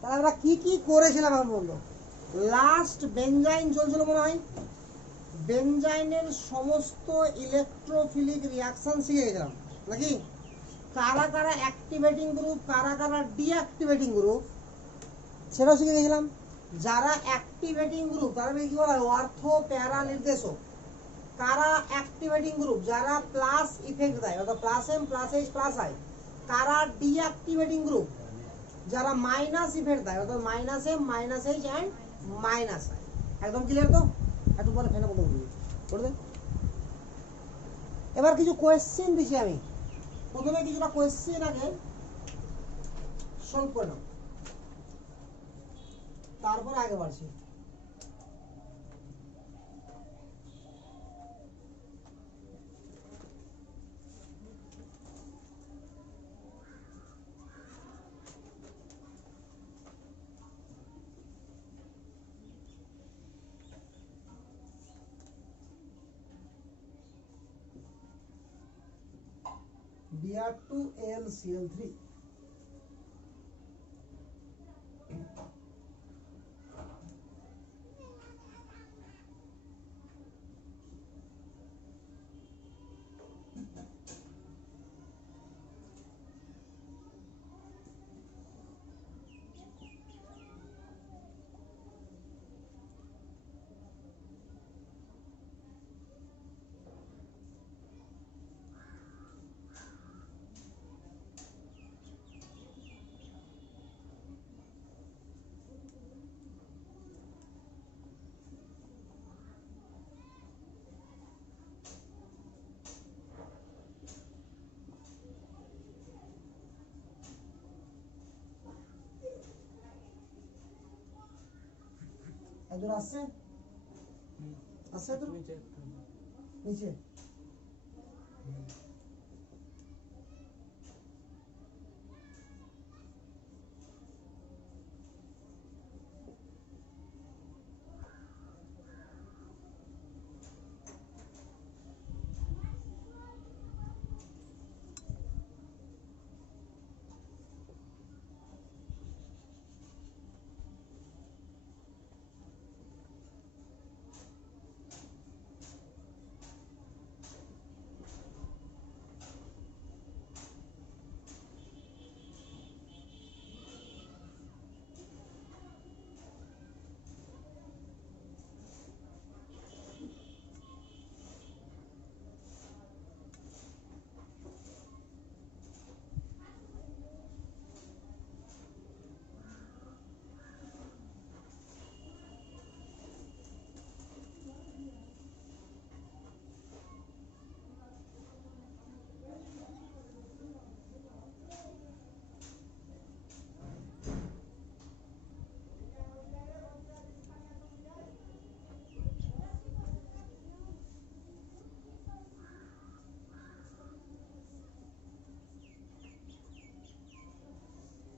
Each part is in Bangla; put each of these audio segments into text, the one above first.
তাহলে আমরা কি কি করেছিলাম আমি বললো, লাস্ট বেনজাইন চলছিল মনে হয়, বেনজাইনের সমস্ত ইলেকট্রোফিলিক রিয়াকশন শিখে গেছিলাম নাকি, কারা কারা অ্যাক্টিভেটিং গ্রুপ, কারা কারা ডিঅ্যাক্টিভেটিং গ্রুপ সেটাও শিখে গেছিলাম। যারা অ্যাক্টিভেটিং গ্রুপ তারা কি বলা হয়, অর্থ প্যারা নির্দেশক। কারা অ্যাক্টিভেটিং গ্রুপ, যারা প্লাস ইফেক্ট দেয় অর্থাৎ plus M plus H plus I. কারা ডিঅ্যাক্টিভেটিং গ্রুপ, যারা মাইনাস ইফেক্ট দেয় অর্থাৎ minus M minus H and minus I. একদম ক্লিয়ার তো? একটু পরে ফেনা বন্ধ করে দেন। এবার কিছু কোয়েশ্চেন দিচ্ছি আমি, প্রথমে কিছুটা কোয়েশ্চেন আগে সলভ করে নাও, তারপর আগে বাড়ছি। Br2AlCl3 একজন আসছে, আসছে তো নিচে।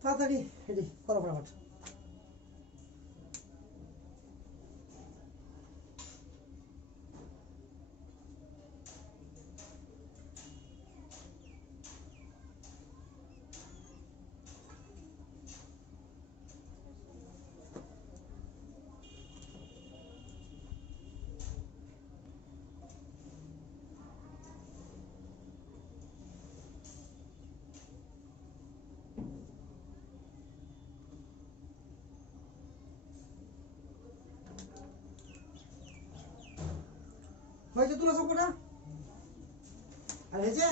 তাড়াতাড়ি রেডি করো ফটাফট। হয়েছে তুলো সবকটা? আর হয়েছে?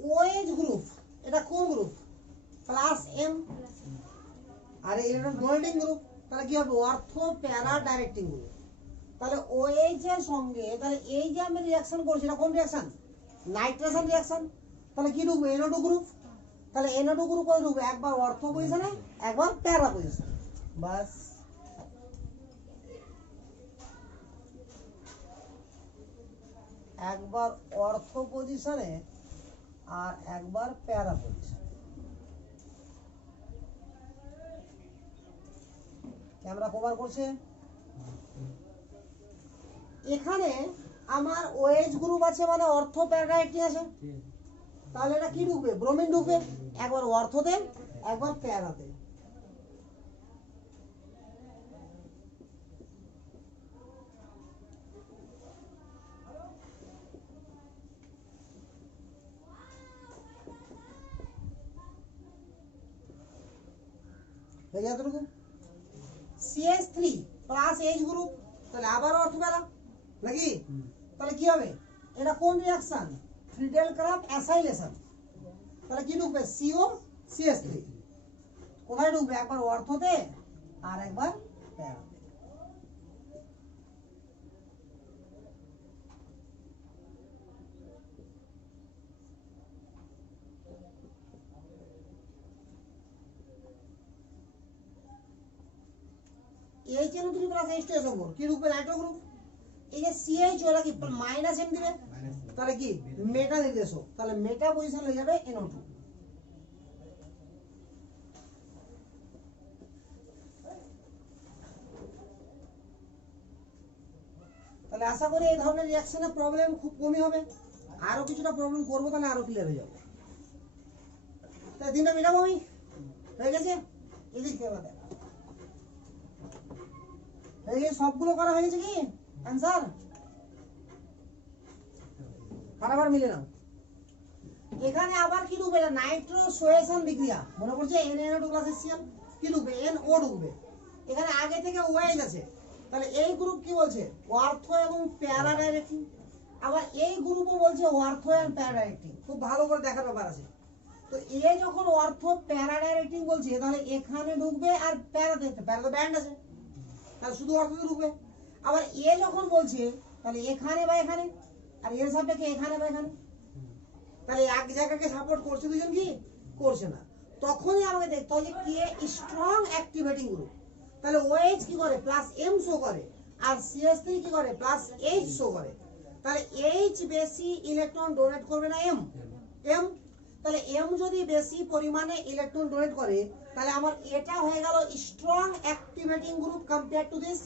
ওএইচ গ্রুপ, এটা কোন গ্রুপ? Plus M. আর এটা ডোনেটিং গ্রুপ, তাহলে কি হবে? অর্থ প্যারা ডাইরেক্টিং গ্রুপ। তাহলে ওএইচ এর সঙ্গে তাহলে এই যে আমি রিঅ্যাকশন করছি এটা কোন রিঅ্যাকশন? Nitration reaction. তাহলে কি ঢুকবে? NO2 group. তাহলে NO2 গ্রুপ কত ঢুকবে? একবার অর্থ পজিশনে একবার প্যারা পজিশনে, বাস। একবার অর্থ পজিশনে আর একবার প্যারা পজিশনে। ক্যামেরা কভার করছে। এখানে আমার OH গ্রুপ আছে মানে অর্থ প্যারাডাইরেক্টিং আছে, তাহলে এটা কি ঢুকবে? ব্রোমিন ঢুকবে, একবার অর্থতে একবার প্যারাতে। এতটুকু CH3 প্লাস H গ্রুপ, তাহলে আবার অর্থ প্যারা নাকি? তাহলে কি হবে? এটা কোন রিঅ্যাকশন? Friedel craft acylation. তাহলে কি ঢুকবে? CO CH3। কোথায় ঢুকবে? একবার অর্থতে আর একবার প্যারাতে। HNO3 প্লাস H2SO4 কি ঢুকবে? Nitro group. এই যে CH ওরা কি মাইনাস M দিবে, তাহলে কি মেটা নির্দেশক, তাহলে মেটা পজিশন হয়ে যাবে NO2। তাহলে আশা করি এই ধরনের রিঅ্যাকশনে প্রবলেম খুব কমই হবে, আরো কিছুটা প্রবলেম করবো তাহলে আরো ক্লিয়ার হয়ে যাবে। তাই দিনটা মেটাবো আমি, হয়ে গেছে? এদিকে আমাদের হয়ে গেছে, সবগুলো করা হয়ে গেছে কি অ্যান্সার? বারবার মিলে নাও। এখানে আবার কি ঢুকবে? নাইট্রোসোয়েশন বিক্রিয়া, মনে পড়ছে? NaNO2 প্লাস HCl কি ঢুকবে? NO ঢুকবে। এখানে আগে থেকে OH আছে, তাহলে এই গ্রুপ কি বলছে? অর্থ এবং প্যারা ডাইরেক্টিং। আবার এই গ্রুপও বলছে অর্থ এন্ড প্যারা ডাইরেক্টিং। খুব ভালো করে দেখার ব্যাপার আছে। তো এ যখন অর্থ প্যারা ডাইরেক্টিং বলছে, তাহলে এখানে ঢুকবে আর প্যারাতে, প্যারাতে ব্যান্ড আছে, তাহলে শুধু অর্থতে ঢুকবে। আবার এ যখন বলছে, তাহলে এখানে বা এখানে, আর এর সাপেক্ষে এখানে বা এখানে, তাহলে এক জায়গাকে সাপোর্ট করছে, দুজন কি করছে না। তখনই আমাকে দেখতে হবে যে কে স্ট্রং অ্যাক্টিভেটিং গ্রুপ। তাহলে OH কি করে? প্লাস M শো করে, আর CH3 কি করে? প্লাস H শো করে। তাহলে H বেশি ইলেকট্রন ডোনেট করবে না M? তাহলে M যদি বেশি পরিমাণে ইলেকট্রন ডোনেট করে, তাহলে আমার এটা হয়ে গেল strong activating group compare to this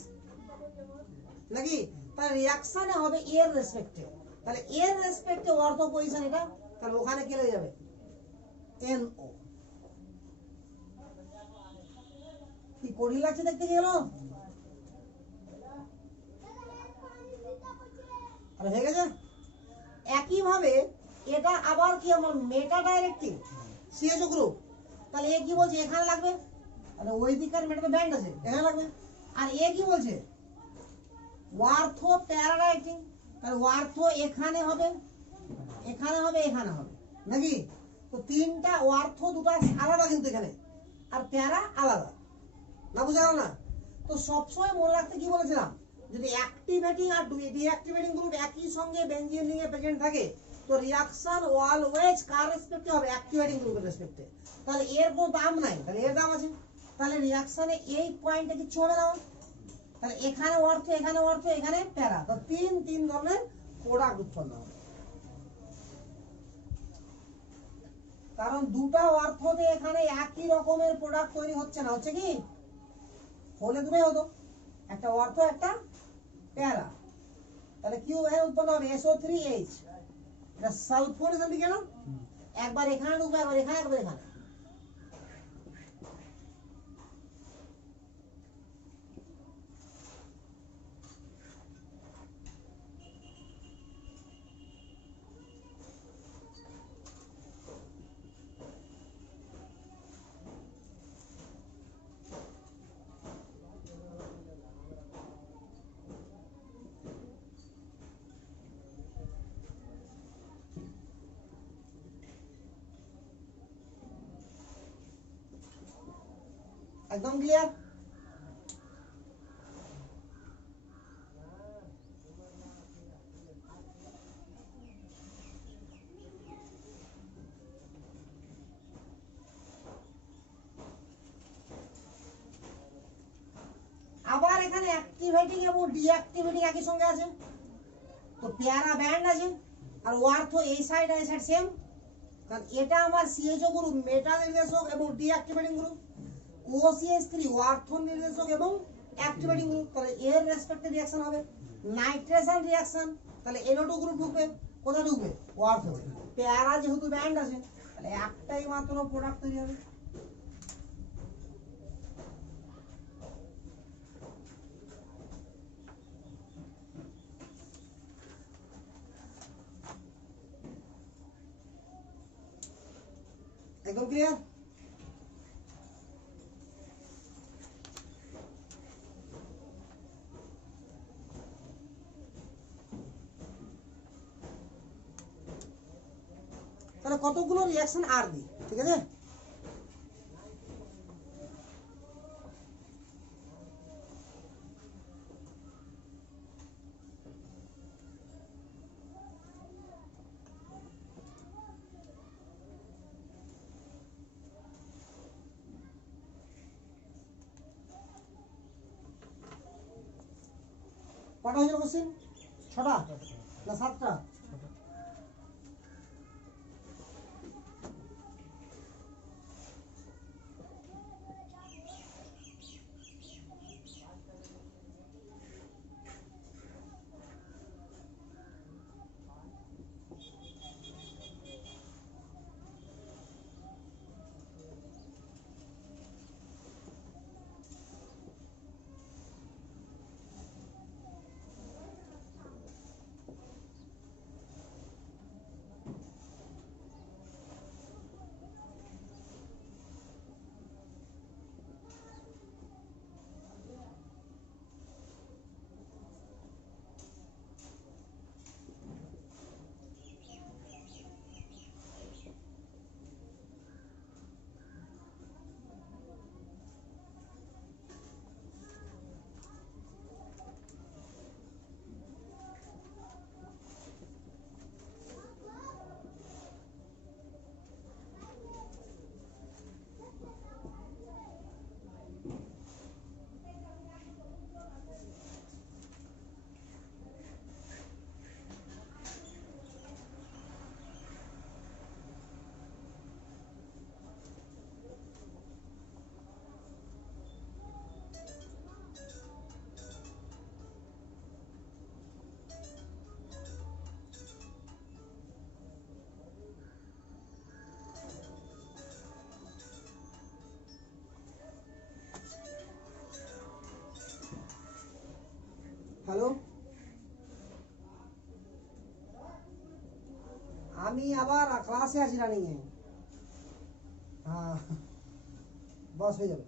নাকি? তাহলে রিঅ্যাকশনে হবে এর রেসপেক্টে, তাহলে এর রেসপেক্টে অর্থ পজিশন এটা, তাহলে ওখানে কি লেগে যাবে? NO। কি কঠিন লাগছে দেখতে গেল? আরে হয়ে গেছে। একই ভাবে এটা আবার কি আমার মেটা ডাইরেক্টিং CHO গ্রুপ, তাহলে এ কি বলছে? এখানে লাগবে, তাহলে ওই দিককার মেটাতে ব্যান্ড আছে, এখানে লাগবে। আর এ কি বলছে? ওয়ার্থ প্যারা ডাইরেক্টিং, তাহলে ওয়ার্থ এখানে হবে, এখানে হবে, এখানে হবে নাকি? তো তিনটা ওয়ার্থ, দুটো আলাদা কিন্তু এখানে, আর প্যারা আলাদা, না বুঝা গেল না? তো সবসময় মনে রাখতে কি বলেছিলাম, যদি অ্যাক্টিভেটিং আর ডিঅ্যাক্টিভেটিং গ্রুপ একই সঙ্গে বেনজিন রিং এ প্রেজেন্ট থাকে, তো রিঅ্যাকশন অলওয়েজ কার রেসপেক্টে হবে? অ্যাক্টিভেটিং গ্রুপের রেসপেক্টে। তাহলে এর কোনো দাম নাই, তাহলে এর দাম আছে, তাহলে রিঅ্যাকশনে এই পয়েন্টে কিছু হবে না। তাহলে এখানে অর্থ, এখানে অর্থ, এখানে প্যারা, তো তিন ধরনের প্রোডাক্ট উৎপন্ন হবে। কারণ দুটো অর্থতে এখানে একই রকমের প্রোডাক্ট তৈরি হচ্ছে না, হচ্ছে কি? হলে দুটোই হতো, একটা অর্থ একটা প্যারা, তাহলে কি উৎপন্ন হবে? SO3H। এটা সালফোনেশন দিকে না, একবার এখানে ঢুকবে, একবার এখানে, একবার এখানে। একদম ক্লিয়ার? আবার এখানে অ্যাক্টিভেটিং এবং ডিঅ্যাক্টিভেটিং একই সঙ্গে আছে, তো প্যারা ব্যান্ড আছে, আর ওয়ার্থ এই সাইড আর এই সাইড সেম, কারণ এটা আমার CHO গ্রুপ মেটা নির্দেশক এবং ডিঅ্যাক্টিভেটিং গ্রুপ, OCH3 ওয়ার্থ নির্দেশক এবং অ্যাক্টিভেটিং গ্রুপ, তাহলে এর রেসপেক্টে রিঅ্যাকশন হবে নাইট্রেশন রিঅ্যাকশন তাহলে NO2 গ্রুপ ঢুকবে, কোথায় ঢুকবে? OR4। প্যারা যেহেতু ব্যান্ড আছে তাহলে একটাই মাত্র প্রোডাক্ট তৈরি হবে। একদম ক্লিয়ার? তাহলে কতগুলো রিঅ্যাকশন আর দিই, ঠিক আছে? কটা হয়েছিল কোশ্চেন? 6টা না 7টা? হ্যালো, আমি আবার ক্লাসে আছি রানিং এ। হ্যাঁ বস হয়ে যাবে।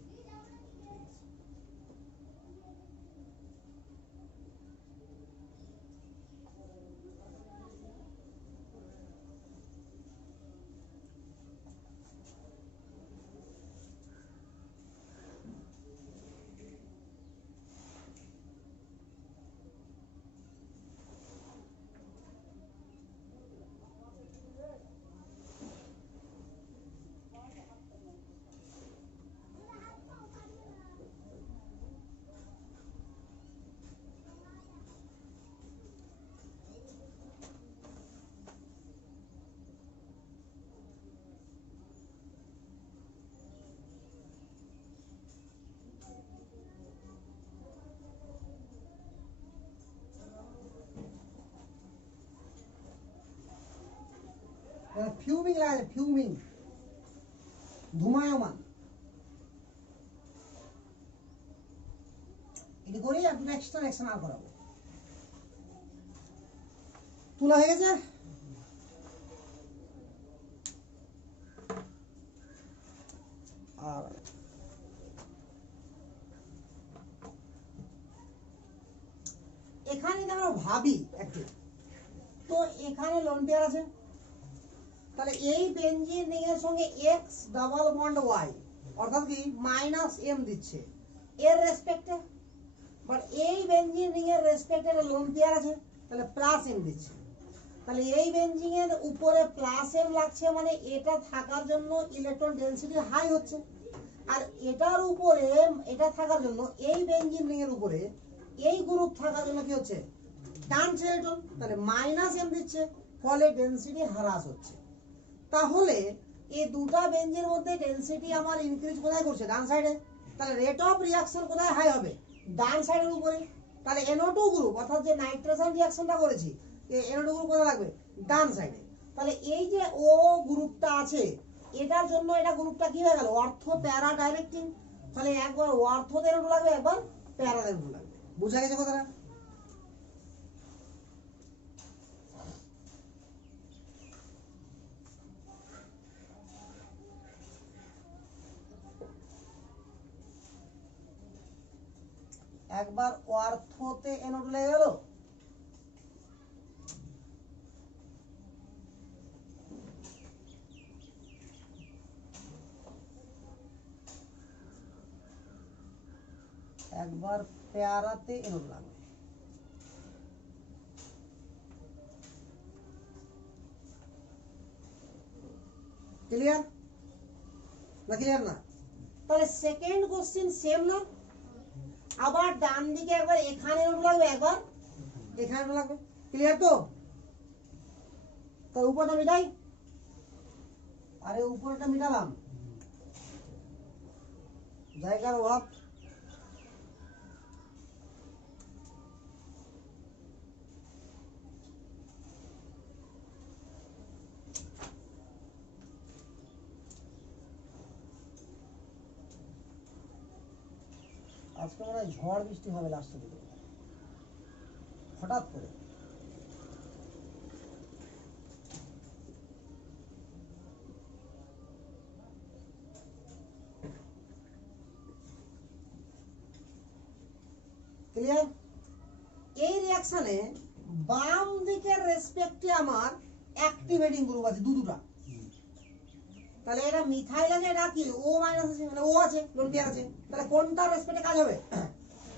ফিউমিং লাগে, ফিউমিং, ধুমায়মান। এটি করেই আপনি এক্সট্রা রিঅ্যাকশন আর করাবো। তুলা হয়ে গেছে? আর এখানে আমরা ভাবি একটু, তো এখানে লোন পেয়ার আছে, তাহলে এই বেঞ্জিন রিং এর সঙ্গে এক্স ডাবল বন্ড ওয়াই অর্থাৎ কি -m দিচ্ছে এর রেসপেক্টে, বাট এই বেঞ্জিন রিং এর রেসপেক্টে লোন পেয়ার আছে তাহলে +m দিচ্ছে। তাহলে এই বেঞ্জিন এর উপরে +m লাগছে মানে এটা থাকার জন্য ইলেকট্রন ডেনসিটি হাই হচ্ছে, আর এটার উপরে এটা থাকার জন্য এই বেঞ্জিন রিং এর উপরে এই গ্রুপ থাকার জন্য কি হচ্ছে টানছে ইলেকট্রন, তাহলে -m দিচ্ছে, ফলে ডেনসিটি হ্রাস হচ্ছে। তাহলে এই দুটো বেঞ্জের মধ্যে ডেনসিটি আমার ইনক্রিজ কোথায় করছে? ডান সাইডে। তাহলে রেট অফ রিঅ্যাকশন কোথায় হাই হবে? ডান সাইডের উপরে। তাহলে NO2 গ্রুপ অর্থাৎ যে নাইট্রোজেন রিঅ্যাকশনটা করেছি NO2 গ্রুপ কোথায় লাগবে? ডান সাইডে। তাহলে এই যে ও গ্রুপটা আছে এটার জন্য এটা গ্রুপটা কি হয়ে গেল? অর্থ প্যারা ডাইরেক্টিং। তাহলে একবার অর্থতে NO2 লাগবে, একবার প্যারাতে NO2 লাগবে। বুঝা গেছে কথাটা? একবার অর্থতে NO2 লেগে গেল, একবার পেয়ারাতে NO2 লাগবে। ক্লিয়ার না? ক্লিয়ার না? তাহলে সেকেন্ড কোশ্চেন সেম না? আবার ডান দিকে একবার এখানে NO2 লাগবে, একবার এখানে NO2 লাগবে। ক্লিয়ার তো? তাহলে উপরটা মিটাই। আরে উপরটা মিটালাম, জায়গার অভাব। আজকে মনে হয় ঝড় বৃষ্টি হবে লাস্টের দিকে হঠাৎ করে। ক্লিয়ার? এই রিঅ্যাকশনে বাম দিকের রেসপেক্টে আমার অ্যাক্টিভেটিং গ্রুপ আছে দুটা। তাহলে এটা মিথাইল আছে, এটা কি ও মাইনাস আছে, মানে ও আছে, লোন পেয়ার আছে। তাহলে কোনটা রেসপেক্টে কাজ হবে?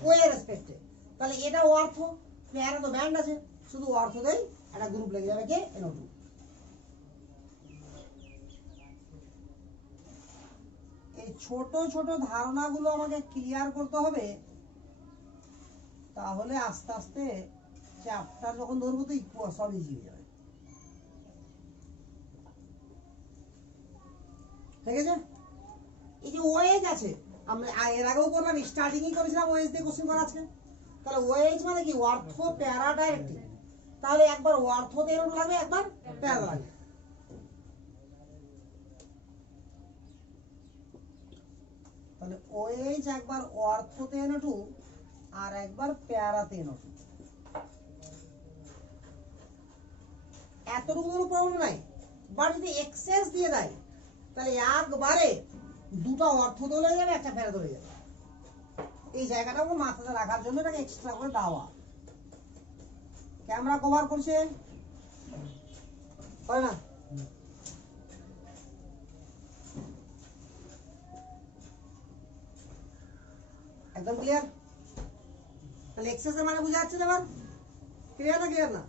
ও এর রেসপেক্টে। তাহলে এটা অর্থ, পেয়ারে তো ব্যান্ড আছে, শুধু অর্থতেই একটা গ্রুপ লেগে যাবে কে? NO2। এই ছোট ছোট ধারণাগুলো আমাকে ক্লিয়ার করতে হবে, তাহলে আস্তে আস্তে চ্যাপ্টার যখন ধরবো তো সব ইজি হয়ে যাবে। ঠিক আছে? এই যে ওএইচ আছে, আমরা এর আগেও করলাম, স্টার্টিংই করেছিলাম ওএইচ দিয়ে কোশ্চেন করা আছে। তাহলে ওএইচ মানে কি? অর্থ প্যারা ডাইরেক্টিং। তাহলে একবার অর্থতে NO2 লাগবে, একবার প্যারা লাগবে। তাহলে ওএইচ একবার অর্থতে NO2 আর একবার প্যারাতে NO2। এতটুকু কোনো প্রবলেম নাই। বাট যদি এক্সেস দিয়ে দেয় তাহলে একবারে দুটো অর্থ দলে যাবে, একটা প্যারা দলে যাবে। এই জায়গাটাকে মাথাতে রাখার জন্য এটাকে এক্সট্রা করে দেওয়া। ক্যামেরা কভার করছে হয় না? একদম ক্লিয়ার? তাহলে এক্সেস মানে বুঝা যাচ্ছে না? এবার ক্লিয়ার না? ক্লিয়ার না?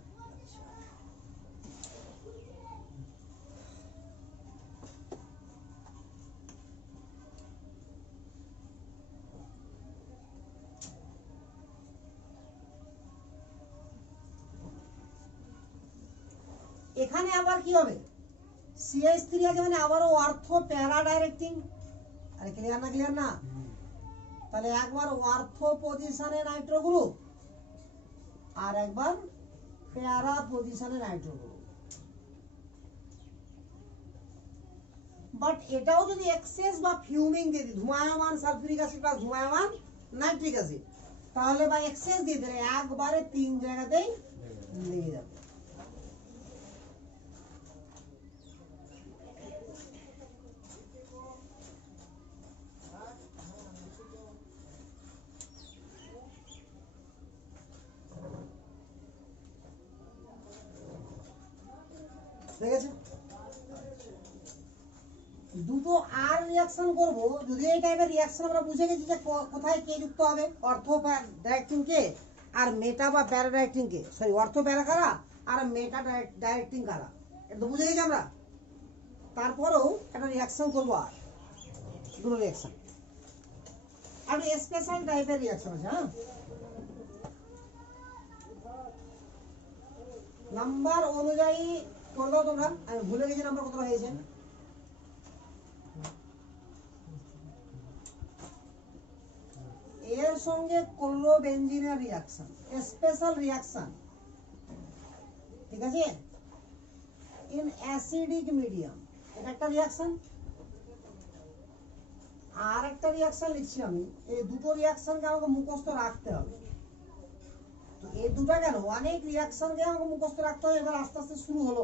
এখানে আবার কি হবে? CH3 আছে মানে আবারও অর্থ প্যারা ডাইরেক্টিং। আরে ক্লিয়ার না? ক্লিয়ার না? তাহলে একবার অর্থ পজিশনে নাইট্রো গ্রুপ আর একবার প্যারা পজিশনে নাইট্রো গ্রুপ। বাট এটাও যদি এক্সেস বা ফিউমিং দিয়ে দিই, ধুমায়মান সালফিউরিক অ্যাসিড প্লাস ধুমায়মান নাইট্রিক অ্যাসিড, তাহলে বা এক্সেস দিয়ে দিলে একবারে তিন জায়গাতেই লেগে যাবে। ঠিক আছে? দুটো আর রিঅ্যাকশন করব, যদি এই টাইপের রিঅ্যাকশন আমরা বুঝে গেছি যে কোথায় কে যুক্ত হবে, অর্থ ডাইরেক্টিং কে আর মেটা বা প্যারা ডাইরেক্টিং কে, সরি অর্থ প্যারা কারা আর মেটা ডাইরেক্টিং কারা, এটা তো বুঝে গেছি আমরা। তারপরেও একটা রিঅ্যাকশন করবো, আর দুটো রিঅ্যাকশন আর স্পেশাল টাইপের রিঅ্যাকশন আছে। হ্যাঁ, নাম্বার অনুযায়ী করলেও তোমরা, আমি ভুলে গেছি নাম্বার কতটা হয়েছে। এর সঙ্গে ক্লোরোবেনজিনের রিঅ্যাকশন, স্পেশাল রিঅ্যাকশন ঠিক আছে। ইন অ্যাসিডিক মিডিয়াম, এটা একটা রিয়াকশন। আর একটা রিয়াকশন লিখছি আমি, এই দুটো রিয়াকশনকে আমাকে মুখস্থ রাখতে হবে। তো এই দুটো কেন, অনেক রিয়াকশনকে আমাকে মুখস্থ রাখতে হবে। এবার আস্তে আস্তে শুরু হলো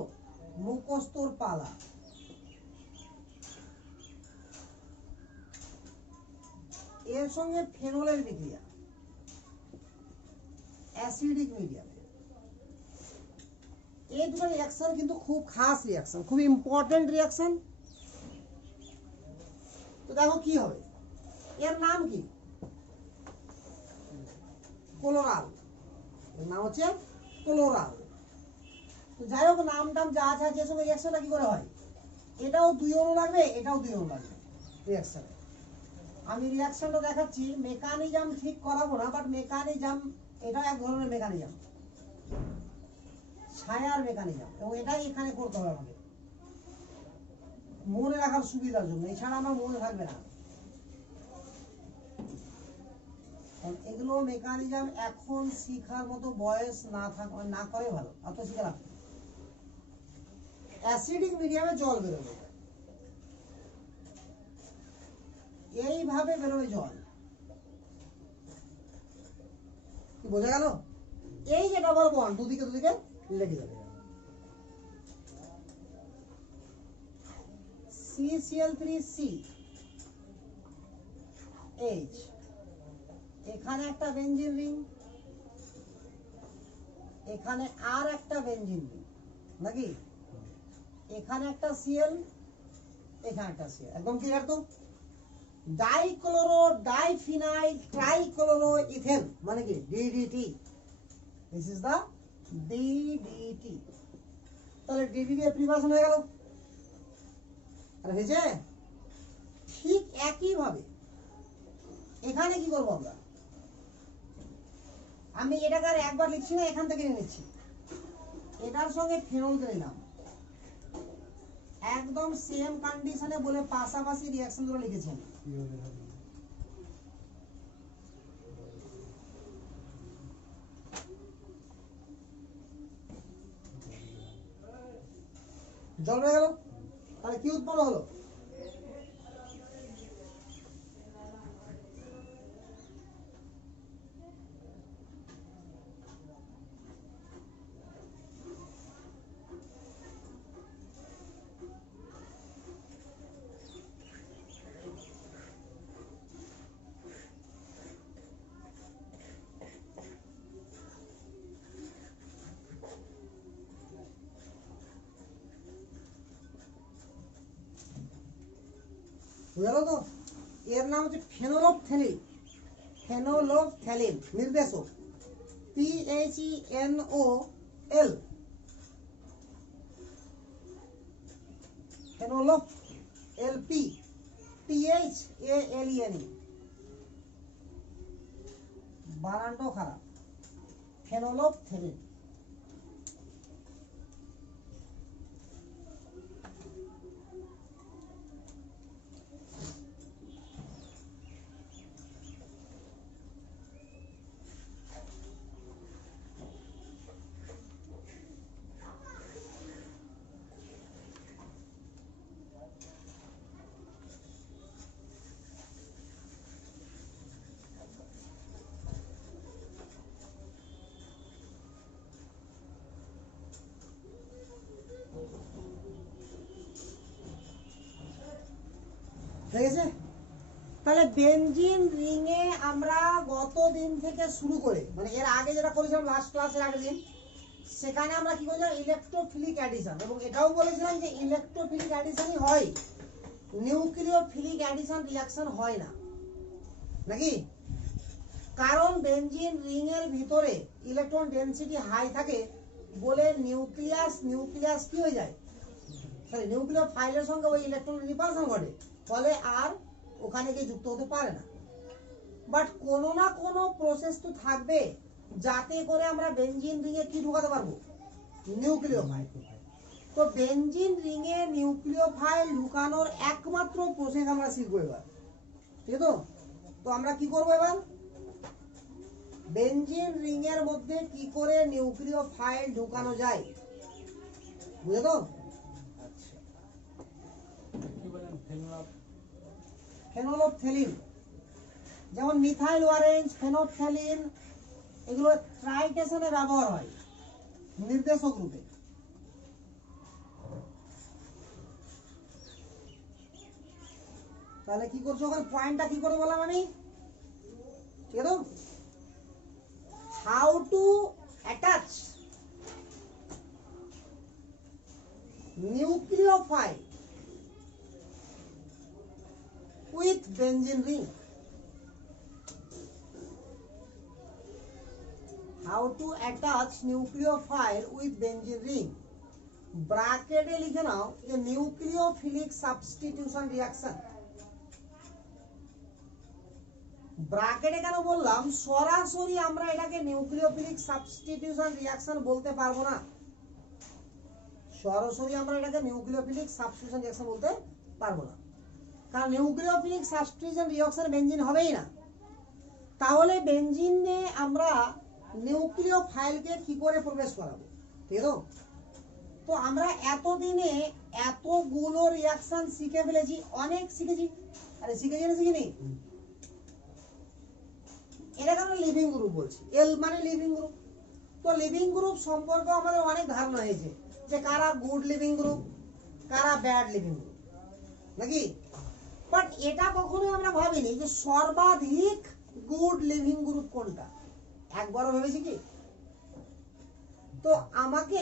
মুখস্থর পালা। এর সঙ্গে ফেনলের বিক্রিয়া অ্যাসিডিক মিডিয়ামে, এই দুটো রিয়াকশন কিন্তু খুব খাস রিয়াকশন, খুব ইম্পর্টেন্ট রিয়াকশন। তো দেখো কি হবে, এর নাম কি, ক্লোরাল। এর নাম হচ্ছে ক্লোরাল। তো যাই হোক, নাম টাম যা আছে, যে সঙ্গে রিয়াকশনটা কি করে হয়, এটাও 2 অণু লাগবে, এটাও 2 অণু লাগবে রিয়াকশনে। আমি রিয়াকশনটা দেখাচ্ছি, মেকানিজম ঠিক করাবো না, বাট মেকানিজম এটা এক ধরনের মেকানিজম, ছায়ার মেকানিজম, এবং এটাই এখানে করতে হবে আমাদের মনে রাখার সুবিধার জন্য, এছাড়া আমার মনে থাকবে না। এগুলো মেকানিজম এখন শিখার মতো বয়স না করে ভালো, অত শিখে রাখবে। অ্যাসিডিক মিডিয়ামে জল বেরোবে, এইভাবে বেরোবে জল, কি বোঝা গেল? এই যে ডবল বন্ড দুদিকে দুদিকে লেগে যাবে, CCl3C H, এখানে একটা বেনজিন রিং, এখানে আর একটা বেনজিন রিং, নাকি? এখানে একটা Cl, এখানে একটা Cl, একদম ক্লিয়ার তো? ডাইক্লোরো ডাইফিনাইল ট্রাইক্লোরো ইথেন মানে কি, DDT। This is the DDT। তাহলে DDT এর প্রিপারেশন হয়ে গেল, আর হয়েছে। ঠিক একই ভাবে এখানে কি করবো আমরা, আমি এটাকে আর একবার লিখছি না, এখান থেকে নিচ্ছি, এটার সঙ্গে ফেনলকে নিলাম, একদম সেম কন্ডিশনে বলে পাশাপাশি রিঅ্যাকশন গুলো লিখেছেন। জল হয়ে গেল, তাহলে কি উৎপন্ন হলো, বুঝলো তো? এর নাম হচ্ছে ফেনোলফথ্যালিন, ফেনোলফথ্যালিন নির্দেশক PHENOL, ফেনোলফ LP THALEN, বানানটাও খারাপ, ফেনোলফথ্যালিন। ঠিক আছে? তাহলে বেনজিন রিং এ আমরা গত দিন থেকে শুরু করে, মানে এর আগে যেটা করেছিলাম লাস্ট ক্লাসের আগের দিন, সেখানে আমরা কি করেছিলাম, ইলেকট্রোফিলিক অ্যাডিশন, এবং এটাও বলেছিলাম যে ইলেকট্রোফিলিক অ্যাডিশনই হয়, নিউক্লিওফিলিক অ্যাডিশন রিঅ্যাকশন হয় না, নাকি? কারণ বেনজিন রিং এর ভিতরে ইলেকট্রন ডেনসিটি হাই থাকে বলে নিউক্লিয়াস কি হয়ে যায়, সরি নিউক্লিয় ফাইলের সঙ্গে ওই ইলেকট্রন রিপালশন ঘটে, ফলে আর ওখানে গিয়ে যুক্ত হতে পারে না। বাট কোনো না কোনো প্রসেস তো থাকবে যাতে করে আমরা বেনজিন রিং এ কি ঢোকাতে পারবো, নিউক্লিওফাইল। তো বেনজিন রিং এ নিউক্লিওফাইল ঢুকানোর একমাত্র প্রসেস আমরা শিখবো এবার, ঠিক আছে? তো আমরা কি করবো এবার, বেনজিন রিং এর মধ্যে কি করে নিউক্লিওফাইল ঢুকানো যায় বুঝে তো? আচ্ছা, কি বলেন ফেনোলফথেলিন, যেমন মিথাইল অরেঞ্জ, ফেনোলফথেলিন, এগুলো ট্রাইটেশনে ব্যবহার হয় নির্দেশক রূপে। তাহলে কি করছো ওখানে, পয়েন্টটা কি করে বললাম আমি, ঠিক আছে? How to attach nucleophile with benzene ring. How to attach nucleophile with benzene ring, ব্র্যাকেটে লিখে নাও যে নিউক্লিওফিলিক সাবস্টিটিউশন রিঅ্যাকশন। ব্র্যাকেটে কেন বললাম, সরাসরি আমরা এটাকে নিউক্লিওফিলিক সাবস্টিটিউশন রিঅ্যাকশন বলতে পারবো না। সরাসরি আমরা এটাকে নিউক্লিওফিলিক সাবস্টিটিউশন রিঅ্যাকশন বলতে পারবো না, কারণ নিউক্লিওফিলিক সাবস্টিটিউশন রিঅ্যাকশন বেনজিন হবেই না। তাহলে বেনজিনে আমরা নিউক্লিওফাইলকে কি করে প্রবেশ করাবো, ঠিক আছে? তো আমরা এতদিনে এতগুলো রিঅ্যাকশন শিখে ফেলেছি, অনেক শিখেছি। আরে শিখেছি না শিখিনি? এটা কেন লিভিং গ্রুপ বলছি, এল মানে লিভিং গ্রুপ। তো লিভিং গ্রুপ সম্পর্কে আমাদের অনেক ধারণা হয়েছে যে কারা গুড লিভিং গ্রুপ, কারা ব্যাড লিভিং গ্রুপ, নাকি? বাট এটা কখনোই আমরা ভাবিনি যে সর্বাধিক গুড লিভিং গ্রুপ কোনটা, একবারও ভেবেছি কি? তো আমাকে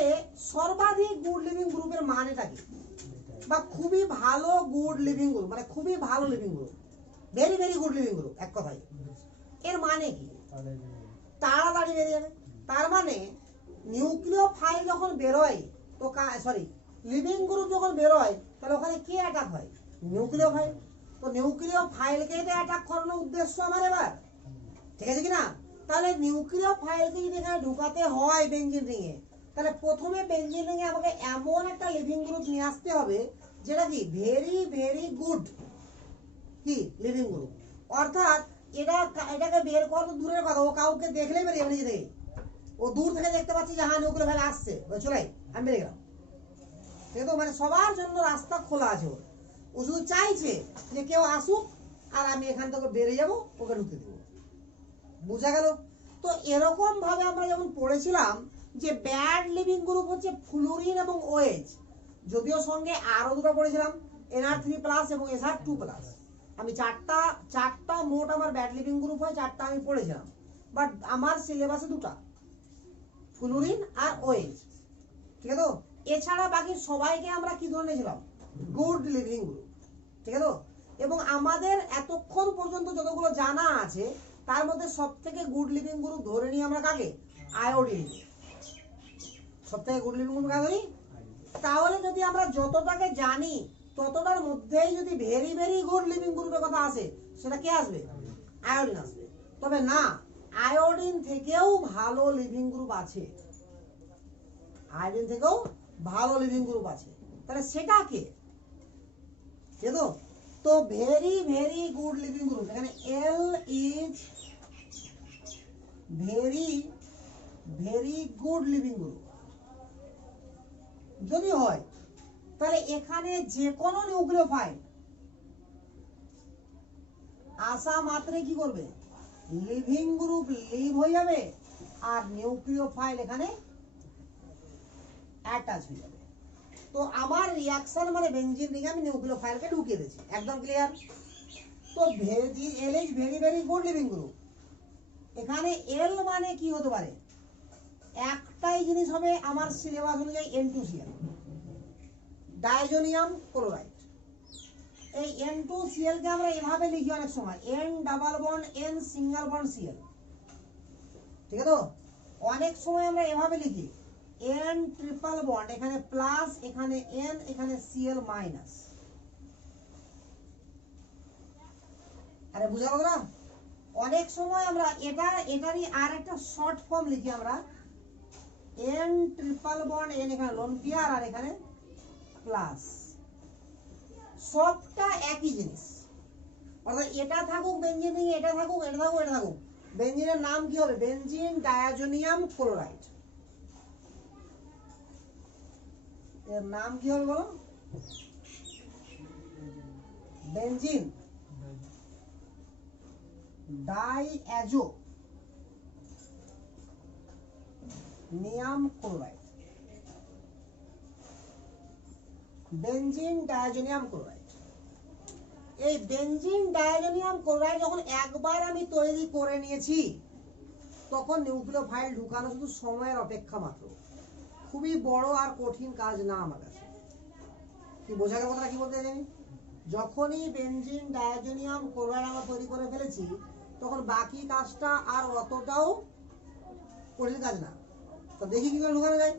সর্বাধিক গুড লিভিং গ্রুপের মানেটা কি, বা খুবই ভালো গুড লিভিং গ্রুপ মানে খুবই ভালো living group, very very good leaving group, এক কথায় এর মানে কি? তাড়াতাড়ি বেরিয়ে যাবে। তার মানে নিউক্লিওফাইল যখন বেরোয়, তো সরি লিভিং গ্রুপ যখন বেরোয়, তাহলে ওখানে কে অ্যাটাক হয়? নিউক্লিওফাইল। তো নিউক্লিওফাইলকে তো অ্যাটাক করানোর উদ্দেশ্য আমার এবার, ঠিক আছে কিনা? তাহলে নিউক্লিওফাইলকে যদি এখানে ঢুকাতে হয় বেনজিন রিংয়ে, তাহলে প্রথমে বেনজিন রিংয়ে আমাকে এমন একটা লিভিং গ্রুপ নিয়ে আসতে হবে যেটা কি ভেরি ভেরি গুড কি লিভিং গ্রুপ। অর্থাৎ এটাকে বের করা তো দূরের কথা, ও কাউকে দেখলেই বেরিয়ে যাবে নিজে থেকে। ও দূর থেকে দেখতে পাচ্ছি যে হ্যাঁ নিউক্লিওফাইল আসছে, চলে আমি বেরিয়ে গেলাম। ঠিক আছে? মানে সবার জন্য রাস্তা খোলা আছে ওর। ও শুধু চাইছে যে কেউ আসুক আর আমি এখান থেকে বেরিয়ে যাবো, ওকে ঢুকতে দেবো। বুঝা গেল? তো এরকম ভাবে আমরা যেমন পড়েছিলাম যে ব্যাড লিভিং গ্রুপ হচ্ছে ফ্লুরিন এবং ওএইচ, যদিও সঙ্গে আরো দুটো পড়েছিলাম, NR3+ এবং SR2+। আমি চারটা মোট আমার ব্যাড লিভিং গ্রুপ হয়, চারটা আমি পড়েছিলাম। বাট আমার সিলেবাসে দুটা, ফ্লুরিন আর ওএইচ, ঠিক আছে? এছাড়া বাকি সবাইকে আমরা কি ধরে নিয়েছিলাম? গুড লিভিং গ্রুপ, ঠিক আছে? এবং আমাদের এতক্ষণ পর্যন্ত যতগুলো জানা আছে তার মধ্যে সব থেকে গুড লিভিং গ্রুপ ধরে নিই আমরা কাকে? আয়োডিন। সব থেকে গুড লিভিং গ্রুপ কাকে ধরি? তাহলে যদি আমরা যতটাকে জানি ততটার মধ্যেই যদি ভেরি ভেরি গুড লিভিং গ্রুপের কথা আসে, সেটা কে আসবে? আয়োডিন আসবে। তবে না, আয়োডিন থেকেও ভালো লিভিং গ্রুপ আছে, আয়োডিন থেকেও ভালো লিভিং গ্রুপ আছে। তাহলে সেটা কে? তো very very good leaving group, এখানে L is very very good leaving group যদি হয়, তাহলে এখানে যে কোনো নিউক্লিওফাইল আসা মাত্রে কি করবে? লিভিং গ্রুপ লিভ হয়ে যাবে আর নিউক্লিওফাইল এখানে অ্যাটাচ হয়ে যাবে। তো আমার রিঅ্যাকশন মানে বেনজিন রিং আমি নিউক্লিওফাইলকে ঢুকিয়ে দিয়েছি, একদম ক্লিয়ার? তো এল is very very good leaving group, এখানে এল মানে কি হতে পারে? একটাই জিনিস হবে আমার সিলেবাস অনুযায়ী, N2Cl, ডাইজোনিয়াম ক্লোরাইড। এই N2Cl কে আমরা এভাবে লিখি অনেক সময়, N double bond N single bond Cl, ঠিক আছে? অনেক সময় আমরা এভাবে লিখি N ট্রিপল বন্ড, এখানে প্লাস, এখানে N, এখানে Cl মাইনাস। আরে বুঝা গেল না? অনেক সময় আমরা এটারই আর একটা শর্ট ফর্ম লিখি আমরা, N ট্রিপল বন্ড N, এখানে লোন পেয়ার আর এখানে প্লাস। সবটা একই জিনিস, অর্থাৎ এটা থাকুক বেনজিন রিং, এটা থাকুক, এটা থাকুক, এটা থাকুক, বেনজিনের নাম কি হবে? Benzene diazonium chloride. এর নাম কি হবে বলো? Benzene diazonium chloride. Benzene diazonium chloride. এই বেনজিন ডায়াজোনিয়াম ক্লোরাইড যখন একবার আমি তৈরি করে নিয়েছি, তখন নিউক্লিওফাইল ঢুকানো শুধু সময়ের অপেক্ষা মাত্র। খুবই বড় আর কঠিন কাজ না আমার কাছে। কি বোঝা গেল কথাটা? কি বলতে চাই? যখনই বেনজিন ডায়াজোনিয়াম ক্লোরাইড আমরা তৈরি করে ফেলেছি, তখন বাকি কাজটা আর অতটাও কঠিন কাজ না। তো দেখি কি করে ঢুকানো যায়।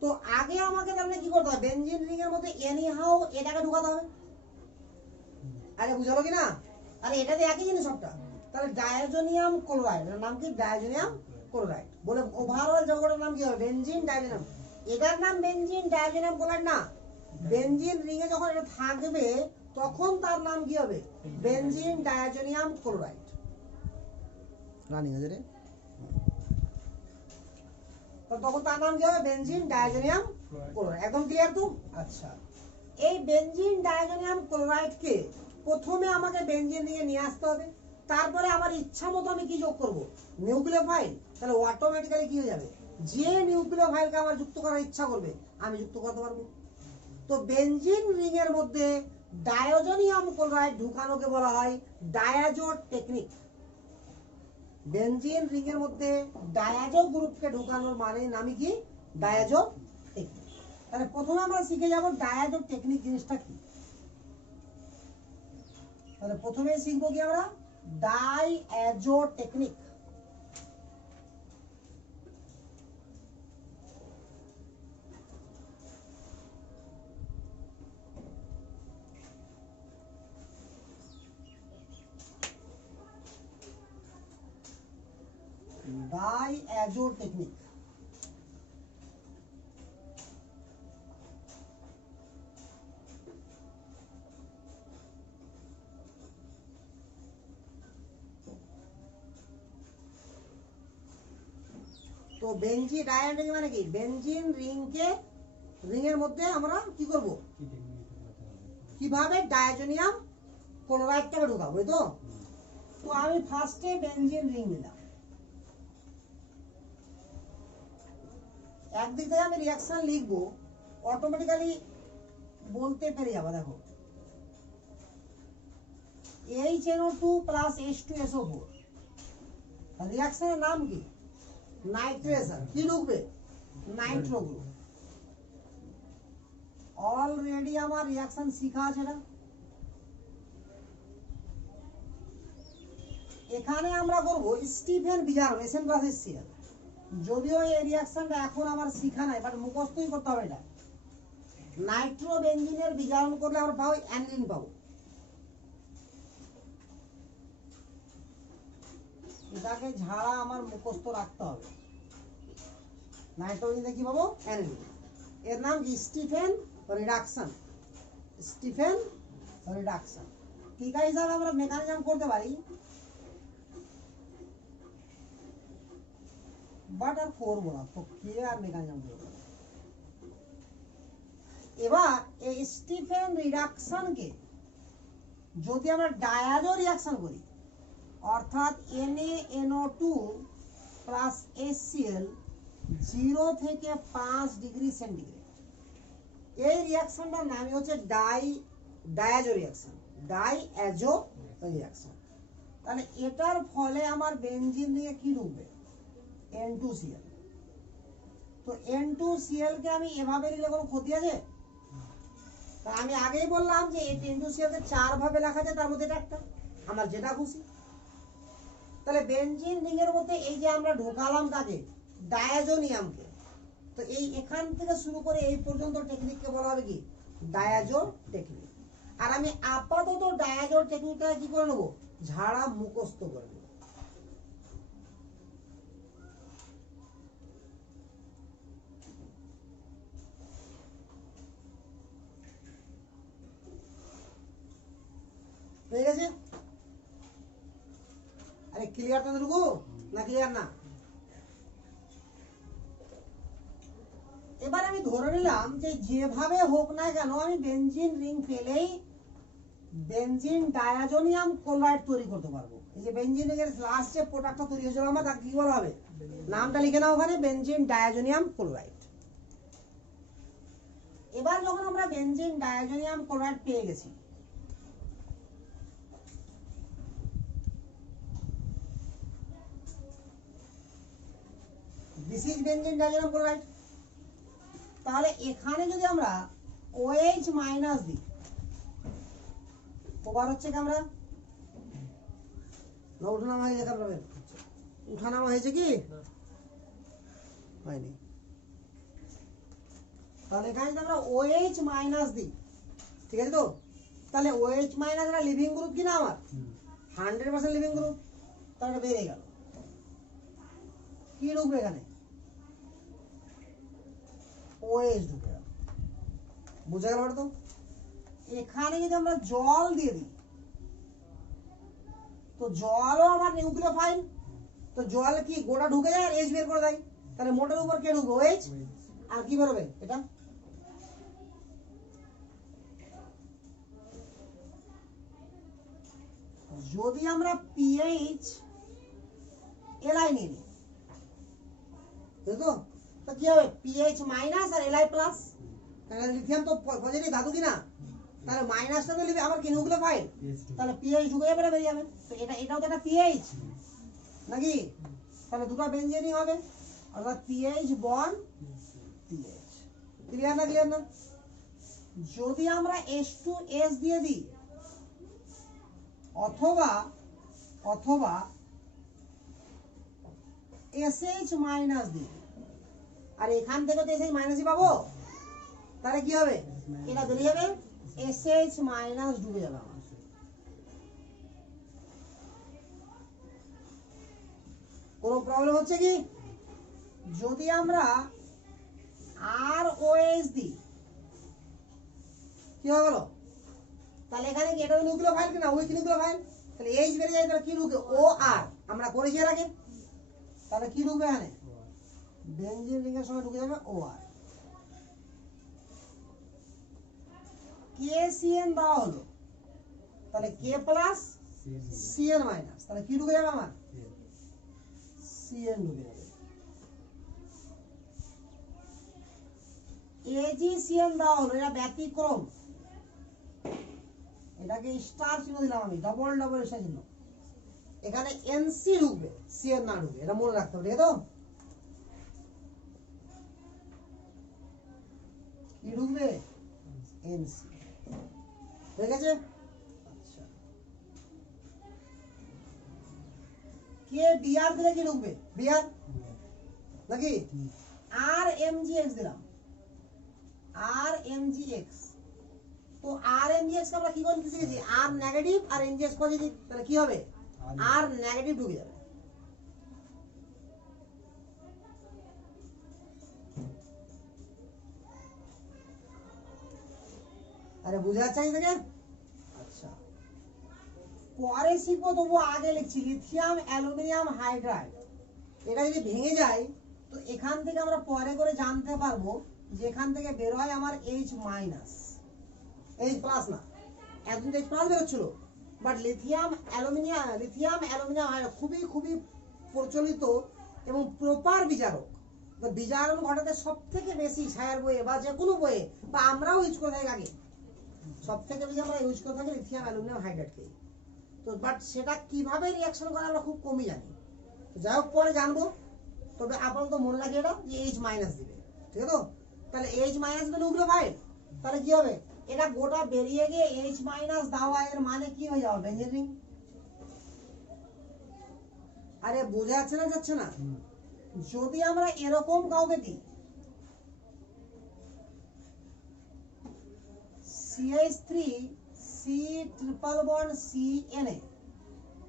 তো আগে আমাকে তাহলে কি করতে হবে? বেনজিন রিং এর মধ্যে এনিহাউ এটাকে ঢুকাতে হবে। আরে বুঝালো কি না? আরে এটাতে একই জিনিস সবটা। তাহলে ডায়াজোনিয়াম ক্লোরাইড এর নাম কি? Diazonium chloride. বলে ওভারঅল যৌগটার নাম কি হবে? Benzene diazonium. এটার নাম বেনজিন ডায়াজোনিয়াম ক্লোরাইড না। বেনজিন রিং এ যখন এটা থাকবে, তখন তার নাম কি হবে? Benzene diazonium chloride. রানিং আছে রে। তখন তার নাম কি হবে? Benzene diazonium chloride. একদম ক্লিয়ার তো? আচ্ছা, এই বেনজিন ডায়াজোনিয়াম ক্লোরাইডকে প্রথমে আমাকে বেনজিন রিংয়ে নিয়ে আসতে হবে। তারপরে আমার ইচ্ছা মতো আমি কি যোগ করব? নিউক্লিওফাইল। তাহলে অটোমেটিক্যালি কি হয়ে যাবে? যে নিউক্লিওফাইলকে আমার যুক্ত করার ইচ্ছা করবে, আমি যুক্ত করতে পারবো। তো বেনজিন রিং এর মধ্যে ডায়াজোনিয়াম ক্লোরাইড ঢুকানোকে বলা হয় ডায়াজো টেকনিক। বেনজিন রিং এর মধ্যে ডায়াজো গ্রুপকে ঢুকানোর মানে নামই কি? ডায়াজো টেকনিক। তাহলে প্রথমে আমরা শিখে যাব ডায়াজো টেকনিক জিনিসটা কি। তাহলে প্রথমে শিখবো কি আমরা? ডায়াজো টেকনিক। ডায়াজো টেকনিক। তো বেনজিন ডায়াজোনিয়াম মানে কি? বেনজিন রিং এর মধ্যে আমরা কি করব? কিভাবে ডায়াজোনিয়াম ক্লোরাইডটাকে ঢোকাবো, তো? তো আমি ফার্স্টে বেনজিন রিং নিলাম। একদিক থেকে আমি রিঅ্যাকশন লিখবো, অটোমেটিক্যালি বলতে পেরে যাবো। দেখো, HNO2 প্লাস H2SO4, রিঅ্যাকশনের নাম কি? নাইট্রেশন। কি ঢুকবে? Nitro group. অলরেডি আমার রিঅ্যাকশন শিখা আছে না? এখানে আমরা করব স্টিফেন বিজারন SN+HCl। যদিও এই রিঅ্যাকশনটা এখন আমার শিখা নাই, বাট মুখস্থই করতে হবে এটা। নাইট্রো বেনজিনের বিজারণ করলে আমরা পাবো অ্যানিলিন পাবো। এটাকে ঝাড়া আমার মুখস্থ রাখতে হবে। নাইট্রোজেনে কি পাবো? অ্যানিলিন। এর নাম কি? Stephen reduction. Stephen reduction. টিকা হিসাবে আমরা মেকানিজম করতে পারি, বাট আর করবো না। তো কে আর মেকানিজম করবো? এবার এই স্টিফেন রিডাকশনকে যদি আমরা ডায়াজো রিঅ্যাকশন করি, অর্থাৎ NaNO2 প্লাস HCl 0 থেকে 5 ডিগ্রি সেন্টিগ্রেড, এই রিঅ্যাকশনটার নামই হচ্ছে ডায়াজো রিঅ্যাকশন। ডায়াজো রিঅ্যাকশন। তাহলে এটার ফলে আমার বেনজিন দিয়ে কি ঢুকবে? N2Cl। তো N2Cl কে আমি এভাবে নিলে কোনো ক্ষতি আছে? আমি আগেই বললাম যে এই N2Cl কে 4 ভাবে লেখা যায়, তার মধ্যে এটা একটা। আমার যেটা খুশি। তাহলে বেনজিন রিং এর মধ্যে এই যে আমরা ঢোকালাম কাকে? ডায়াজোনিয়ামকে। তো এই এখান থেকে শুরু করে এই পর্যন্ত টেকনিককে বলা হবে কি? ডায়াজো টেকনিক। আর আমি আপাতত ডায়াজো টেকনিকটা কি করে নেবো? ঝাড়া মুখস্থ করে নেবো। ঠিক আছে? আরে ক্লিয়ার তো ঢুকু না? ক্লিয়ার না? এবার আমি ধরে নিলাম যে যেভাবে হোক না কেন আমি বেনজিন রিং পেলেই বেনজিন ডায়াজোনিয়াম ক্লোরাইড তৈরি করতে পারবো। এই যে বেনজিন রিং এর লাস্ট যে প্রোডাক্টটা তৈরি হয়েছিল আমার তাকে কি বলা হবে? নামটা লিখে নাও ওখানে, বেনজিন ডায়াজোনিয়াম ক্লোরাইড। এবার যখন আমরা বেনজিন ডায়াজোনিয়াম ক্লোরাইড পেয়ে গেছি, this is benzene diazonium chloride, তাহলে এখানে যদি আমরা OH মাইনাস দিই, ওভার হচ্ছে কি আমরা না উঠানামা হয়েছে? কারণ উঠানামা হয়েছে কি হয়নি? তাহলে এখানে যদি আমরা OH মাইনাস দিই, ঠিক আছে তো? তাহলে OH মাইনাস একটা লিভিং গ্রুপ কি না আমার? 100% লিভিং গ্রুপ। তাহলে বেরিয়ে গেল কি ঢুকবে এখানে? OH ঢুকে গেল। বুঝা গেল তো? এখানে যদি আমরা জল দিয়ে দিই, তো জলও আমার নিউক্লিওফাইল, তো জল কি গোটা ঢুকে যায় আর H বের করে দেয়। তাহলে মোটের উপর কে ঢুকবে? OH। আর কি বেরোবে? এটা যদি আমরা pH Li নিয়ে নিই, বুঝলো তো কি হবে? pH মাইনাস আর Li প্লাস। তাহলে লিথিয়াম তো পজিটিভ ধাতু কি না? তাহলে মাইনাসটা তো লিখবে আমার কি নিউক্লিওফাইল, তাহলে pH ঢুকে যাবে, বেরিয়ে যাবে। তো এটাও তো একটা pH নাকি? তাহলে দুটো বেনজিন হবে, অর্থাৎ pH বন্ড pH। ক্লিয়ার না? ক্লিয়ার না? যদি আমরা H2S দিয়ে দিই অথবা SH মাইনাস দিই, আর এখান থেকে তো SH মাইনাসই পাবো, তাহলে কি হবে? এটা বেরিয়ে যাবে, SH মাইনাস ডুবে যাবে আমার। কোনো প্রবলেম হচ্ছে কি? যদি আমরা ROH দিই কি হয়ে গেল? তাহলে এখানে কি এটা নিউক্লিওফাইল কিনা? Week nucleophile. তাহলে H বেরিয়ে যায়, তাহলে কি ঢুকে? OR। আমরা করেছি এর আগে। তাহলে কি ঢুকবে এখানে? বেনজিন রিং এর সময় ঢুকে যাবে OR। KCN দেওয়া হলো, তাহলে K প্লাস CN মাইনাস, তাহলে কি ঢুকে যাবে আমার? CN ঢুকে যাবে। AgCN দেওয়া হলো, এটা ব্যতিক্রম, এটাকে স্টার চিহ্ন দিলাম আমি, ডবল স্টার চিহ্ন। এখানে NC ঢুকবে, CN না ঢুকবে, এটা মনে রাখতে হবে, ঠিক আছে তো? কি ঢুকবে? NC। ঠিক আছে? আচ্ছা, কে বিআর দিলে কি ঢুকবে? বিআর নাকি? আর MgX দিলাম, আর MgX। তো আর MgX কে আমরা কি করে লিখেছি? আর নেগেটিভ আর MgX পজিটিভ, তাহলে কি হবে? আর নেগেটিভ ঢুকে যাবে। আরে বুঝা যাচ্ছে থেকে? আচ্ছা, পরে শিখবো, তবু আগে লিখছি লিথিয়াম অ্যালুমিনিয়াম হাইড্রাইড। এটা যদি ভেঙে যায় তো এখান থেকে আমরা পরে করে জানতে পারবো যে এখান থেকে বের হয় আমার H মাইনাস, H প্লাস না, এখন H প্লাস বেরোচ্ছিল, বাট লিথিয়াম অ্যালুমিনিয়াম হাইড্রাইড খুবই খুবই প্রচলিত এবং প্রপার বিজারক। তো বিজারণ ঘটাতে সব থেকে বেশি সায়ার বইয়ে বা যে কোনো বইয়ে, বা আমরাও ইউজ করে থাকি আগে, সব থেকে বেশি আমরা ইউজ করে থাকি লিথিয়াম অ্যালুমিনিয়াম হাইড্রাইডকে। তো বাট সেটা কিভাবে রিঅ্যাকশন করে আমরা খুব কমই জানি। যাই হোক পরে জানবো, তবে আপাতত মনে রাখি এটা যে H মাইনাস দিবে, ঠিক আছে তো? তাহলে H মাইনাস দিলে নিউক্লিওফাইল, তাহলে কি হবে? এটা গোটা বেরিয়ে গিয়ে H মাইনাস দেওয়া, এর মানে কি হয়ে যাবে? Benzene ring. আরে বোঝা যাচ্ছে না? যাচ্ছে না? যদি আমরা এরকম কাউকে দিই CH3 C triple bond CNA,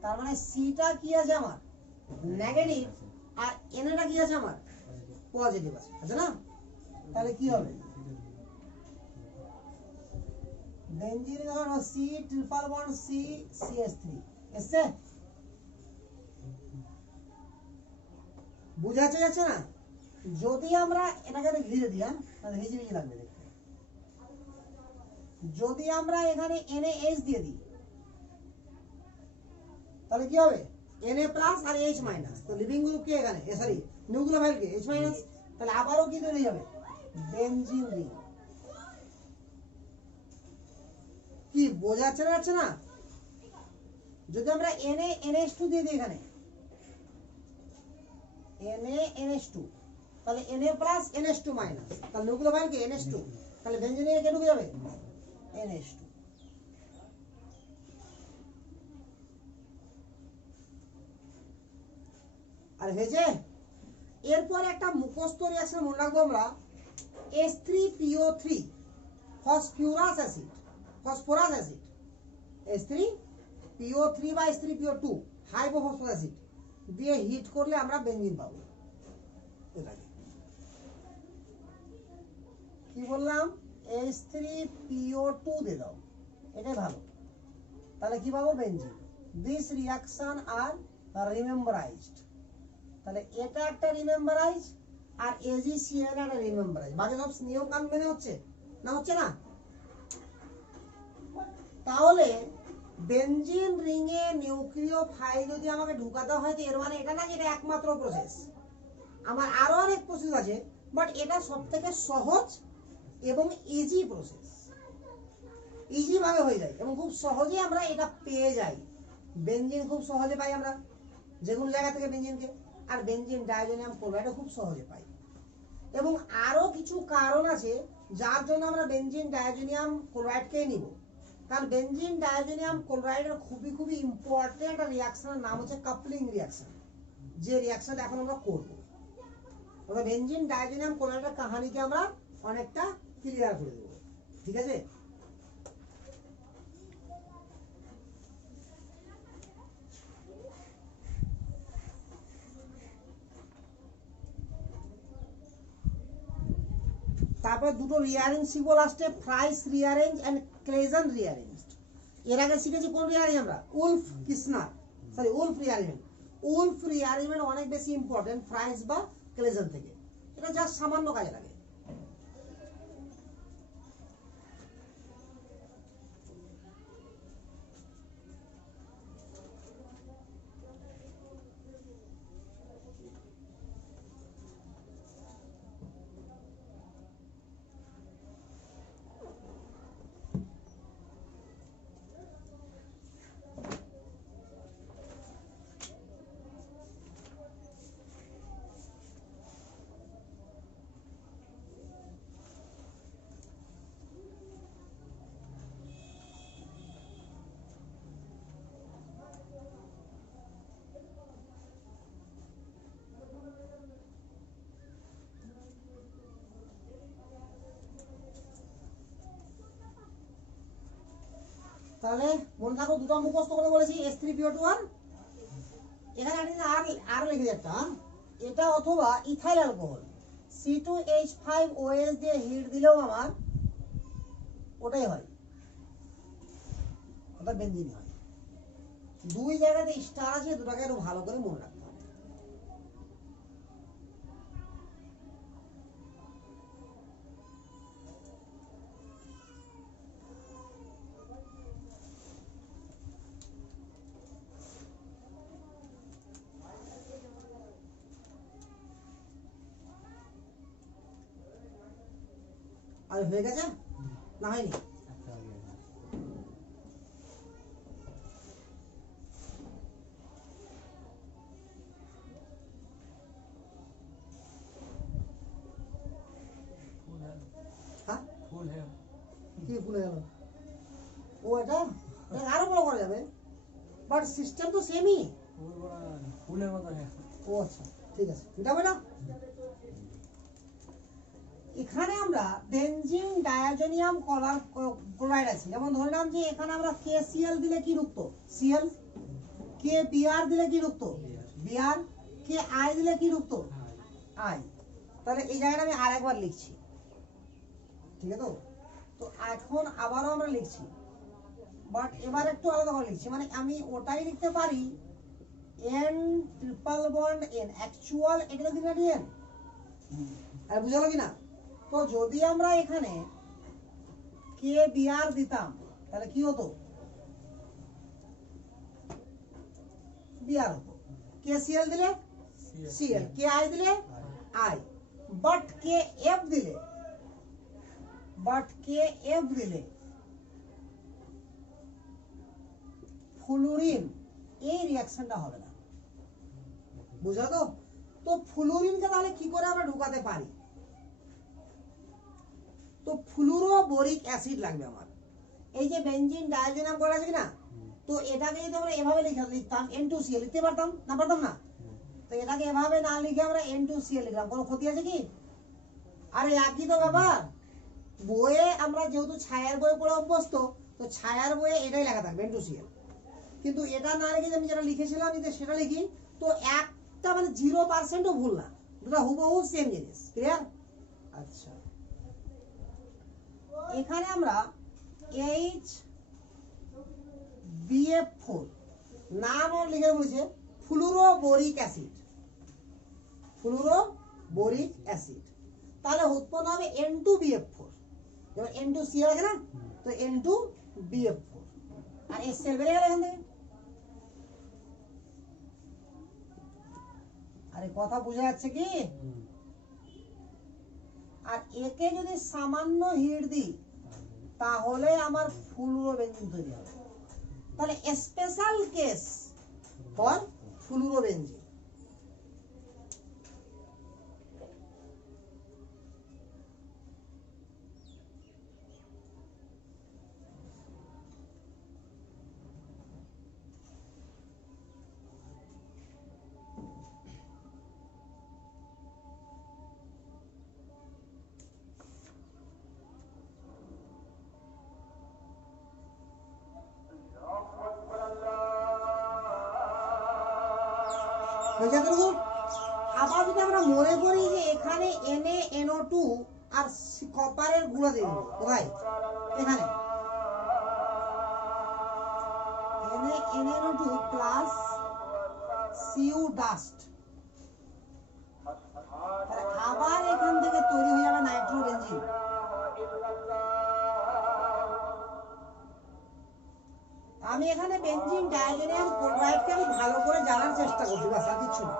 তার মানে সিটা কি আছে আমার? নেগেটিভ, আর এনএটা কি আছে আমার? পজিটিভ আছে, আছে না? তাহলে কি হবে? Benzene ring C triple bond CH3 এসছে? বুঝা যাচ্ছে? যাচ্ছে না? যদি আমরা এটাকে ঘিরে দিই, হ্যাঁ তাহলে ভিজি ভিজি লাগবে দেখতে। যদি আমরা এখানে NaH দিয়ে দিই তাহলে কি হবে? Na প্লাস আর H মাইনাস। তো লিভিং গ্রুপ কি এখানে, সরি নিউক্লিওফাইল কি H মাইনাস। তাহলে আবারও কি তৈরি হবে? Benzene ring. কি বোঝা যাচ্ছে না? যদি আমরা NaNH2 দিয়ে দিই এখানে, NaNH2, তাহলে Na প্লাস NH2 মাইনাস, তাহলে নিউক্লিওফাইল কি NH2, তাহলে বেনজিনে কে ঢুকে যাবে? NH2। আর হয়েছে। এরপর একটা মুখস্থ রিঅ্যাকশন মনে রাখবো আমরা, H3PO3 ফসফরাস অ্যাসিড, H3PO3 বা H3PO2 হাইপোফসফরাস অ্যাসিড দিয়ে হিট করলে আমরা বেনজিন পাবো। এটাকে কি বললাম? H3PO2 দিয়ে দাও, এটাই ভালো। তাহলে কি পাবো? বেনজিন। দিস রিঅ্যাকশন আর রিমেম্বারাইজড। তাহলে এটা একটা রিমেম্বারাইজ আর AgCl একটা রিমেম্বারাইজ। বাকি সব নিয়ম কানুন মেনে হচ্ছে না? হচ্ছে না? তাহলে বেনজিন রিং এ নিউক্লিওফাইল যদি আমাকে ঢুকাতে হয়, তো এর মানে এটা না যে এটা একমাত্র প্রসেস। আমার আরো অনেক প্রসেস আছে, বাট এটা সবথেকে সহজ এবং ইজি প্রসেস। ইজি ভাবে হয়ে যায় এবং খুব সহজে আমরা এটা পেয়ে যাই। বেনজিন খুব সহজে পাই আমরা যে কোনো জায়গা থেকে বেনজিনকে, আর বেনজিন ডাইজোনিয়াম ক্লোরাইডও খুব সহজে পাই। এবং আরো কিছু কারণ আছে যার জন্য আমরা বেনজিন ডাইজোনিয়াম ক্লোরাইডকে নিব। কারণ বেনজিন ডাইজোনিয়াম ক্লোরাইডের খুবই ইম্পর্টেন্ট রিঅ্যাকশনের নাম হচ্ছে কাপলিং রিঅ্যাকশন, যে রিঅ্যাকশনটা এখন আমরা করব। অর্থাৎ বেনজিন ডাইজোনিয়াম ক্লোরাইডের কাহিনীকে আমরা অনেকটা ক্লিয়ার করে দেব। ঠিক আছে? তারপর দুটো রিঅ্যারেঞ্জ শিখবো লাস্টে, ফ্রাইস রিঅ্যারেঞ্জ এন্ড ক্লেজন রিঅ্যারেঞ্জ। এর আগে শিখেছি কোন রিঅ্যারেঞ্জ আমরা? Wolf rearrangement. উলফ রিঅ্যারেঞ্জমেন্ট অনেক বেশি ইম্পর্টেন্ট ফ্রাইস বা ক্লেজন থেকে। এটা জাস্ট সামান্য কাজে লাগে। তাহলে মনে থাকো দুটো মুখস্থ করে বলেছি, H3PO2 আর এখানে আর লিখে একটা, এটা অথবা ইথাইল অ্যালকোহল C2H5OH দিয়ে হিট দিলেও আমার ওটাই হয়, ওটা বেনজিন হয়। দুই জায়গাতে স্টার আছে, দুটাকে একটু ভালো করে মনে রাখতে হবে। আর হয়ে গেছে না হয়নি? হ্যাঁ ফুল है কি ভুলে গেল? ও এটা আরো বড় করা যাবে, বাট সিস্টেম তো সেমই। फूल बड़ा फूलेर मতো है। ও আচ্ছা ঠিক আছে, মিটাবে না? এখানে আমরা বেনজিন ডায়াজোনিয়াম ক্লোরাইড আছে, যেমন ধরলাম যে এখানে আমরা KCl দিলে কি ঢুকতো? Cl। KBr দিলে কি ঢুকতো? Br। KI দিলে কি ঢুকতো? I। তাহলে এই জায়গাটা আমি আরেকবার লিখছি, ঠিক আছে? তো এখন আবারও আমরা লিখছি, বাট এবার একটু আলাদা করে লিখছি। মানে আমি ওটাই লিখতে পারি N triple bond N actual, এটা দিন না N আর বুঝা গেল কি না? তো যদি আমরা এখানে কে বিআর দিতাম তাহলে কি হতো? বিআর হতো। কে সিএল দিলে সিএল, কে আই দিলে আই, বাট কে এফ দিলে ফ্লুরিন এই রিঅ্যাকশনটা হবে না। বুঝা তো? তো ফ্লুরিনকে তাহলে কি করে আমরা ঢুকাতে পারি? তো ফ্লুরোবোরিক অ্যাসিড লাগবে আমার। এই যে বেনজিন ডায়াজোনিয়াম ক্লোরাইড আছে কিনা, তো এটাকে যদি আমরা এভাবে লিখতাম N2Cl, লিখতে পারতাম না? পারতাম না? তো এটাকে এভাবে না লিখে আমরা N2Cl লিখলাম, কোনো ক্ষতি আছে কি? আরে একই তো ব্যাপার। বইয়ে আমরা যেহেতু ছায়ার বই পড়ে অভ্যস্ত, তো ছায়ার বইয়ে এটাই লেখা থাকবে N2Cl, কিন্তু এটা না লিখে আমি যেটা লিখেছিলাম যদি সেটা লিখি, তো একটা মানে 0%ও ভুল না, দুটো হুবহু সেম জিনিস। ক্লিয়ার? আচ্ছা, এখানে আমরা HBF4 নাম আর লিখে বলেছে ফ্লুরোবোরিক অ্যাসিড, তাহলে উৎপন্ন হবে N2BF4। যেমন N2Cl আছে না, তো N2BF4 আর HCl বেরিয়ে গেল এখান থেকে। আরে কথা বোঝা যাচ্ছে কি? আর একে যদি সামান্য হিট দিই তাহলে আমার ফ্লুরোবেনজিন তৈরি হবে। তাহলে স্পেশাল কেস ফর ফ্লুরোবেনজিন। আবার যদি আমরা মনে করি যে এখানে NaNO2 আর কপারের গুঁড়া দিয়ে দেবো, কোথায়? এখানে NaNO2 প্লাস Cu ডাস্ট, আবার এখান থেকে তৈরি হয়ে যাবে নাইট্রোবেনজিন। আমি এখানে বেনজিন ডায়াজোনিয়াম ক্লোরাইডকে আমি ভালো করে জানার চেষ্টা করছি, বাস আর কিছু না।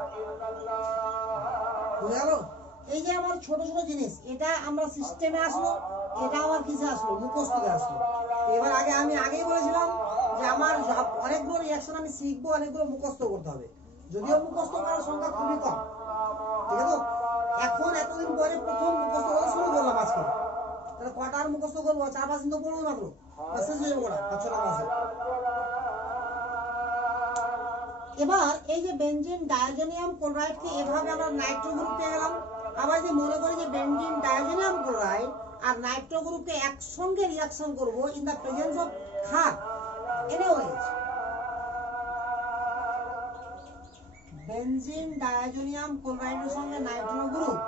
বুঝা গেল? এই যে আমার ছোট ছোট জিনিস, এটা আমরা সিস্টেমে আসলো, এটা আমার কিসে আসলো? মুখস্থতে আসলো। এবার আমি আগেই বলেছিলাম যে আমার অনেকগুলো রিঅ্যাকশন আমি শিখবো, অনেকগুলো মুখস্থ করতে হবে, যদিও মুখস্থ করার সংখ্যা খুবই কম। ঠিক আছে? এখন এতদিন পরে প্রথম মুখস্থ করা শুরু করলাম আজকে। তাহলে কটা আর মুখস্থ করবো? 4-5 দিন তো পড়বো মাত্র, শেষ হয়ে যাবো কটা, 5-6টা ক্লাসে। এবার এই যে বেনজিন ডায়াজোনিয়াম ক্লোরাইডকে এভাবে আমরা নাইট্রো গ্রুপ পেয়ে গেলাম। আবার যদি মনে করি যে বেনজিন ডায়াজোনিয়াম ক্লোরাইড আর নাইট্রো গ্রুপকে একসঙ্গে রিঅ্যাকশন করব ইন দা প্রেজেন্স অফ খার NaOH, বেনজিন ডায়াজোনিয়াম ক্লোরাইডের সঙ্গে Nitro group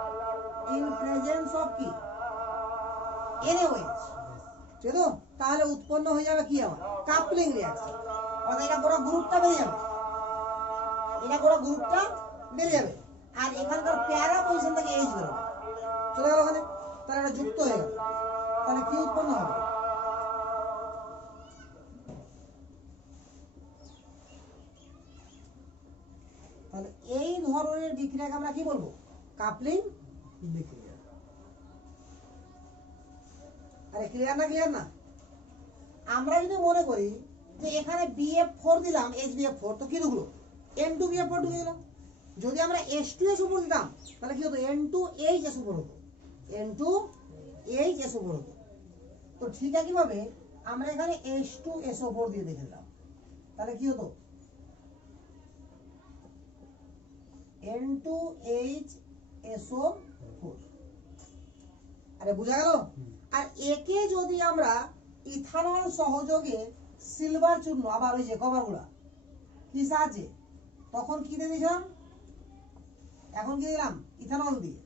in presence of কি? NaOH। ঠিক আছে? তাহলে উৎপন্ন হয়ে যাবে কি? আমার কাপলিং রিঅ্যাকশন, অর্থাৎ এটা পুরো গ্রুপটা বেরিয়ে যাবে, আর এখানকার প্যারা পজিশন থেকে H বেরোবে, চলে গেল ওখানে। তাহলে এটা যুক্ত হয়ে গেল, তাহলে কি উৎপন্ন হবে? তাহলে এই ধরনের বিক্রিয়াকে আমরা কি বলবো? কাপলিং বিক্রিয়া। আরে ক্লিয়ার না? আমরা যদি মনে করি যে এখানে BF4 দিলাম, HBF4, তো কি ঢুকলো? N2BF4 ঢুকে গেল। যদি আমরা H2S উপর দিতাম তাহলে কি হতো? N2HS উপর হতো, N2HS উপর হতো। তো ঠিক একইভাবে আমরা এখানে H2S উপর দিয়ে দেখে দিলাম, তাহলে কি হতো? N2HSO4। আরে বুঝা গেল? আর একে যদি আমরা ইথানল সহযোগে সিলভার চূর্ণ, আবার ওই যে কভারগুলা কি সাহায্যে, তখন কি দিয়ে দিলাম? এখন কি দিলাম? ইথানল দিয়ে।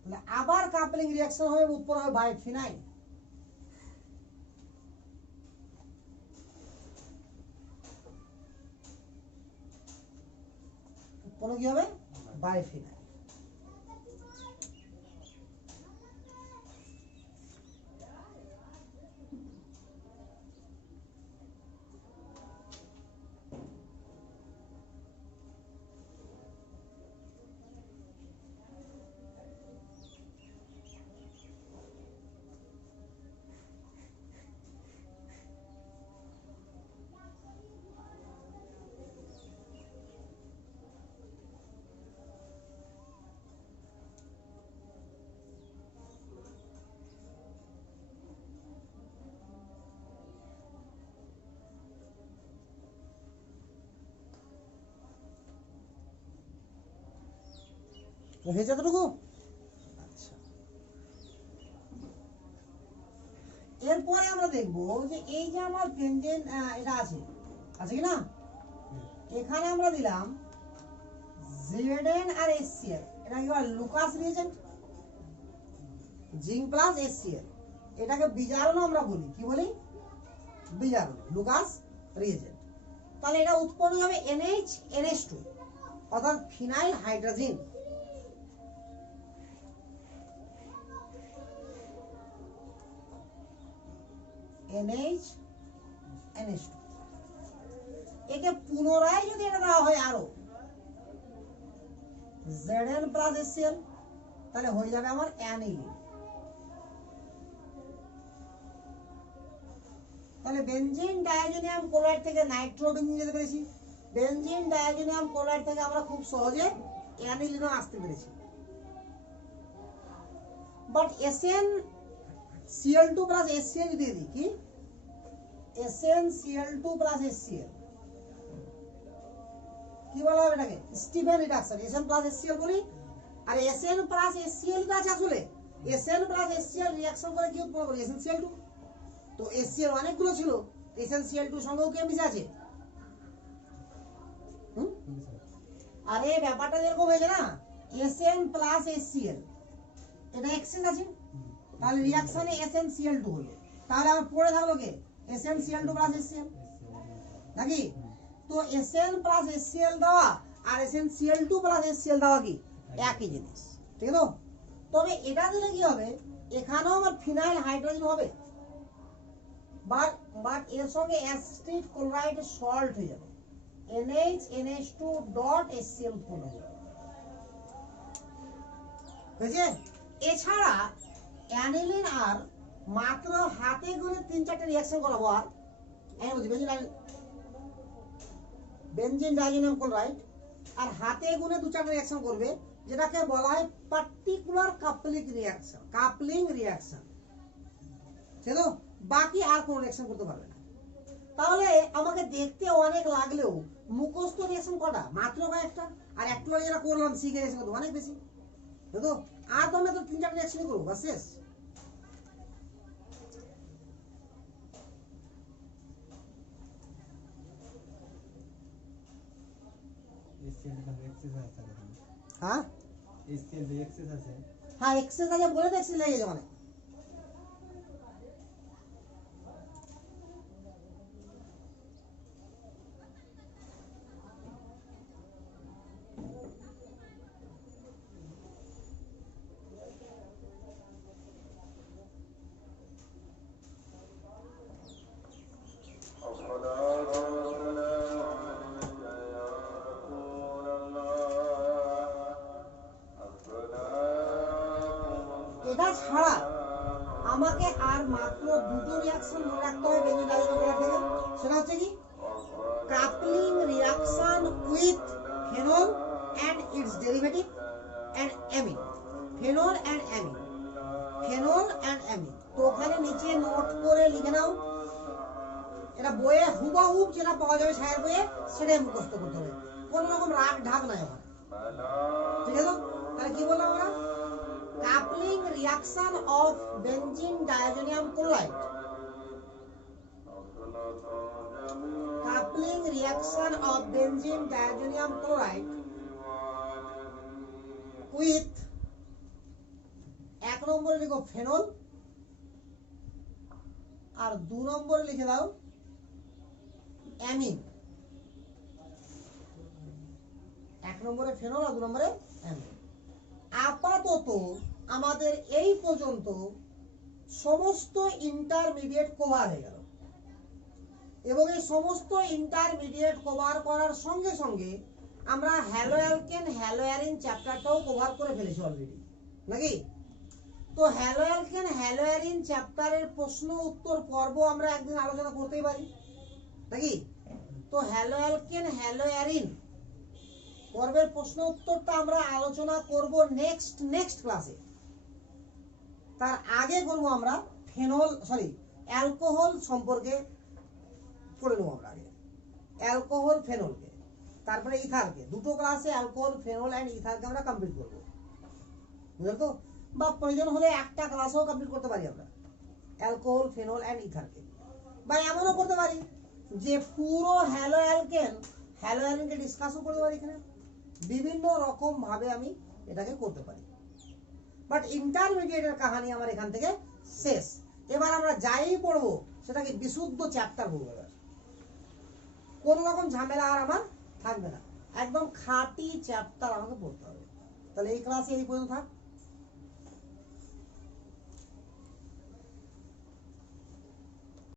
তাহলে আবার কাপলিং রিঅ্যাকশন হবে, উৎপন্ন হবে বাইফিনাইল। উৎপন্ন কি হবে? বাইফিনাইল। হয়েছে এতটুকু? আচ্ছা, এরপরে আমরা দেখবো যে এই যে আমার বেনজেন এটা আছে কি না, এখানে আমরা দিলাম Zn আর HCl, এটা কি বলে Lucas reagent, zinc plus HCl, এটাকে বিজারণ আমরা বলি, কি বলি? বিজারণ, লুকাস রিয়েজেন্ট। তাহলে এটা উৎপন্ন হবে NH2, অর্থাৎ ফিনাইল হাইড্রোজেন। NH2, একে পুনরায় যদি এটা দেওয়া হয় আরো Zn প্লাস HCl, তাহলে হয়ে যাবে আমার অ্যানিলিন। তাহলে বেনজিন ডায়াজোনিয়াম ক্লোরাইড থেকে নাইট্রোবেনজিন যেতে পেরেছি, বেনজিন ডায়াজোনিয়াম ক্লোরাইড থেকে আমরা খুব সহজে অ্যানিলিনও আসতে পেরেছি। বাট SnCl2 প্লাস HCl দিয়ে দিই, কি SnCl2 প্লাস HCl, কি বলা হবে এটাকে? Stephen reduction. Sn plus HCl বলি, আর Sn প্লাস HCl টা আছে আসলে, Sn প্লাস HCl রিঅ্যাকশন করে কি উৎপন্ন করে? SnCl2। তো HCl অনেকগুলো ছিল, SnCl2 সঙ্গেও কি মিশে আছে? আরে ব্যাপারটা এরকম হয়েছে না, Sn প্লাস HCl এটা এক্সচেঞ্জ আছে, তাহলে রিঅ্যাকশনে SnCl2 হলো, তাহলে আমার পড়ে থাকলো কে? SnCl2 প্লাস HCl নাকি? তো Sn প্লাস HCl দেওয়া আর SnCl2 প্লাস HCl দেওয়া কি একই জিনিস, ঠিক আছে? তবে এটা দিলে কি হবে, এখানেও আমার ফিনাইল হাইড্রোজেন হবে, বাট এর সঙ্গে অ্যাসিড ক্লোরাইড সল্ট হয়ে যাবে, NH2.HCl4 হয়ে যাবে, বুঝছে? এছাড়া অ্যানিলিন আর মাত্র হাতে গুনে 3-4টা রিঅ্যাকশন করাবো, আর আমি বলছি বেনজিন ডায়াজোনিয়াম ক্লোরাইড আর হাতে গুনে 2-4টা রিঅ্যাকশন করবে, যেটাকে বলা হয় পার্টিকুলার কাপলিং রিঅ্যাকশন, চলো বাকি আর কোনো রিঅ্যাকশন করতে পারবে না। তাহলে আমাকে দেখতে অনেক লাগলেও মুখস্থ রিঅ্যাকশন কটা? মাত্র কয়েকটা, আর একটু আগে যেটা করলাম শিখে রিঅ্যাকশন করতে অনেক বেশি, বুঝলো? আর তো আমরা তো 3-4টা রিঅ্যাকশন করবো, বাস শেষ। হ্যাঁ হ্যাঁ এক্সেস আছে বলে তো এক্সেস লেগে যাবে। এটা ছাড়া আমাকে আর মাত্র দুটো রিঅ্যাকশন মনে রাখতে হবে বেনজিন ডায়াজোনিয়াম থেকে, সেটা হচ্ছে কি coupling reaction with phenol and its derivative and amine, phenol and amine, phenol and amine. তো ওখানে নিচে নোট করে লিখে নাও, এটা বইয়ে হুবহুব যেটা পাওয়া যাবে সায়ের বইয়ে সেটাই মুখস্থ করতে হবে, কোনো রকম রাগ ঢাক নাই ওখানে, ঠিক আছে? তাহলে কি বললাম আমরা? Coupling reaction of benzene diazonium chloride. Coupling reaction of benzene diazonium chloride with 1 নম্বরে লিখো ফেনল, আর 2 নম্বরে লিখে দাও অ্যামিন। 1 নম্বরে ফেনল আর 2 নম্বরে অ্যামিন। আপাতত আমাদের এই পর্যন্ত সমস্ত ইন্টারমিডিয়েট কভার হয়ে গেল, এবং এই সমস্ত ইন্টারমিডিয়েট কভার করার সঙ্গে সঙ্গে আমরা হ্যালো অ্যালকেন হ্যালো অ্যারিন চ্যাপ্টারটাও কভার করে ফেলেছি অলরেডি, নাকি? তো হ্যালো অ্যালকেন হ্যালো অ্যারিন চ্যাপ্টারের প্রশ্ন উত্তর পর্ব আমরা একদিন আলোচনা করতেই পারি, নাকি? তো হ্যালো অ্যালকেন হ্যালো অ্যারিন পর্বের প্রশ্ন উত্তরটা আমরা আলোচনা করব নেক্সট ক্লাসে। তার আগে করব আমরা অ্যালকোহল সম্পর্কে পড়ে নেব আমরা আগে, অ্যালকোহল ফেনলকে, তারপরে ইথারকে, দুটো ক্লাসে অ্যালকোহল ফেনল এন্ড ইথারকে আমরা কমপ্লিট করব। বুঝলে তো? বা প্রয়োজন হলে একটা ক্লাসও কমপ্লিট করতে পারি আমরা অ্যালকোহল, ফেনল অ্যান্ড ইথারকে। বা এমনও করতে পারি যে পুরো হ্যালো অ্যালকেনকে ডিসকাসও করতে পারি এখানে। বিভিন্ন রকম ভাবে আমি এটাকে করতে পারি। বাট ইন্টারমিডিয়েটের কাহিনী আমার এখান থেকে শেষ। এবার আমরা যাই পড়বো সেটাকে বিশুদ্ধ চ্যাপ্টার পড়বো। এবার কোন রকম ঝামেলা আর আমার থাকবে না, একদম খাঁটি চ্যাপ্টার আমাকে পড়তে হবে। তাহলে এই ক্লাসে এই পর্যন্ত থাক।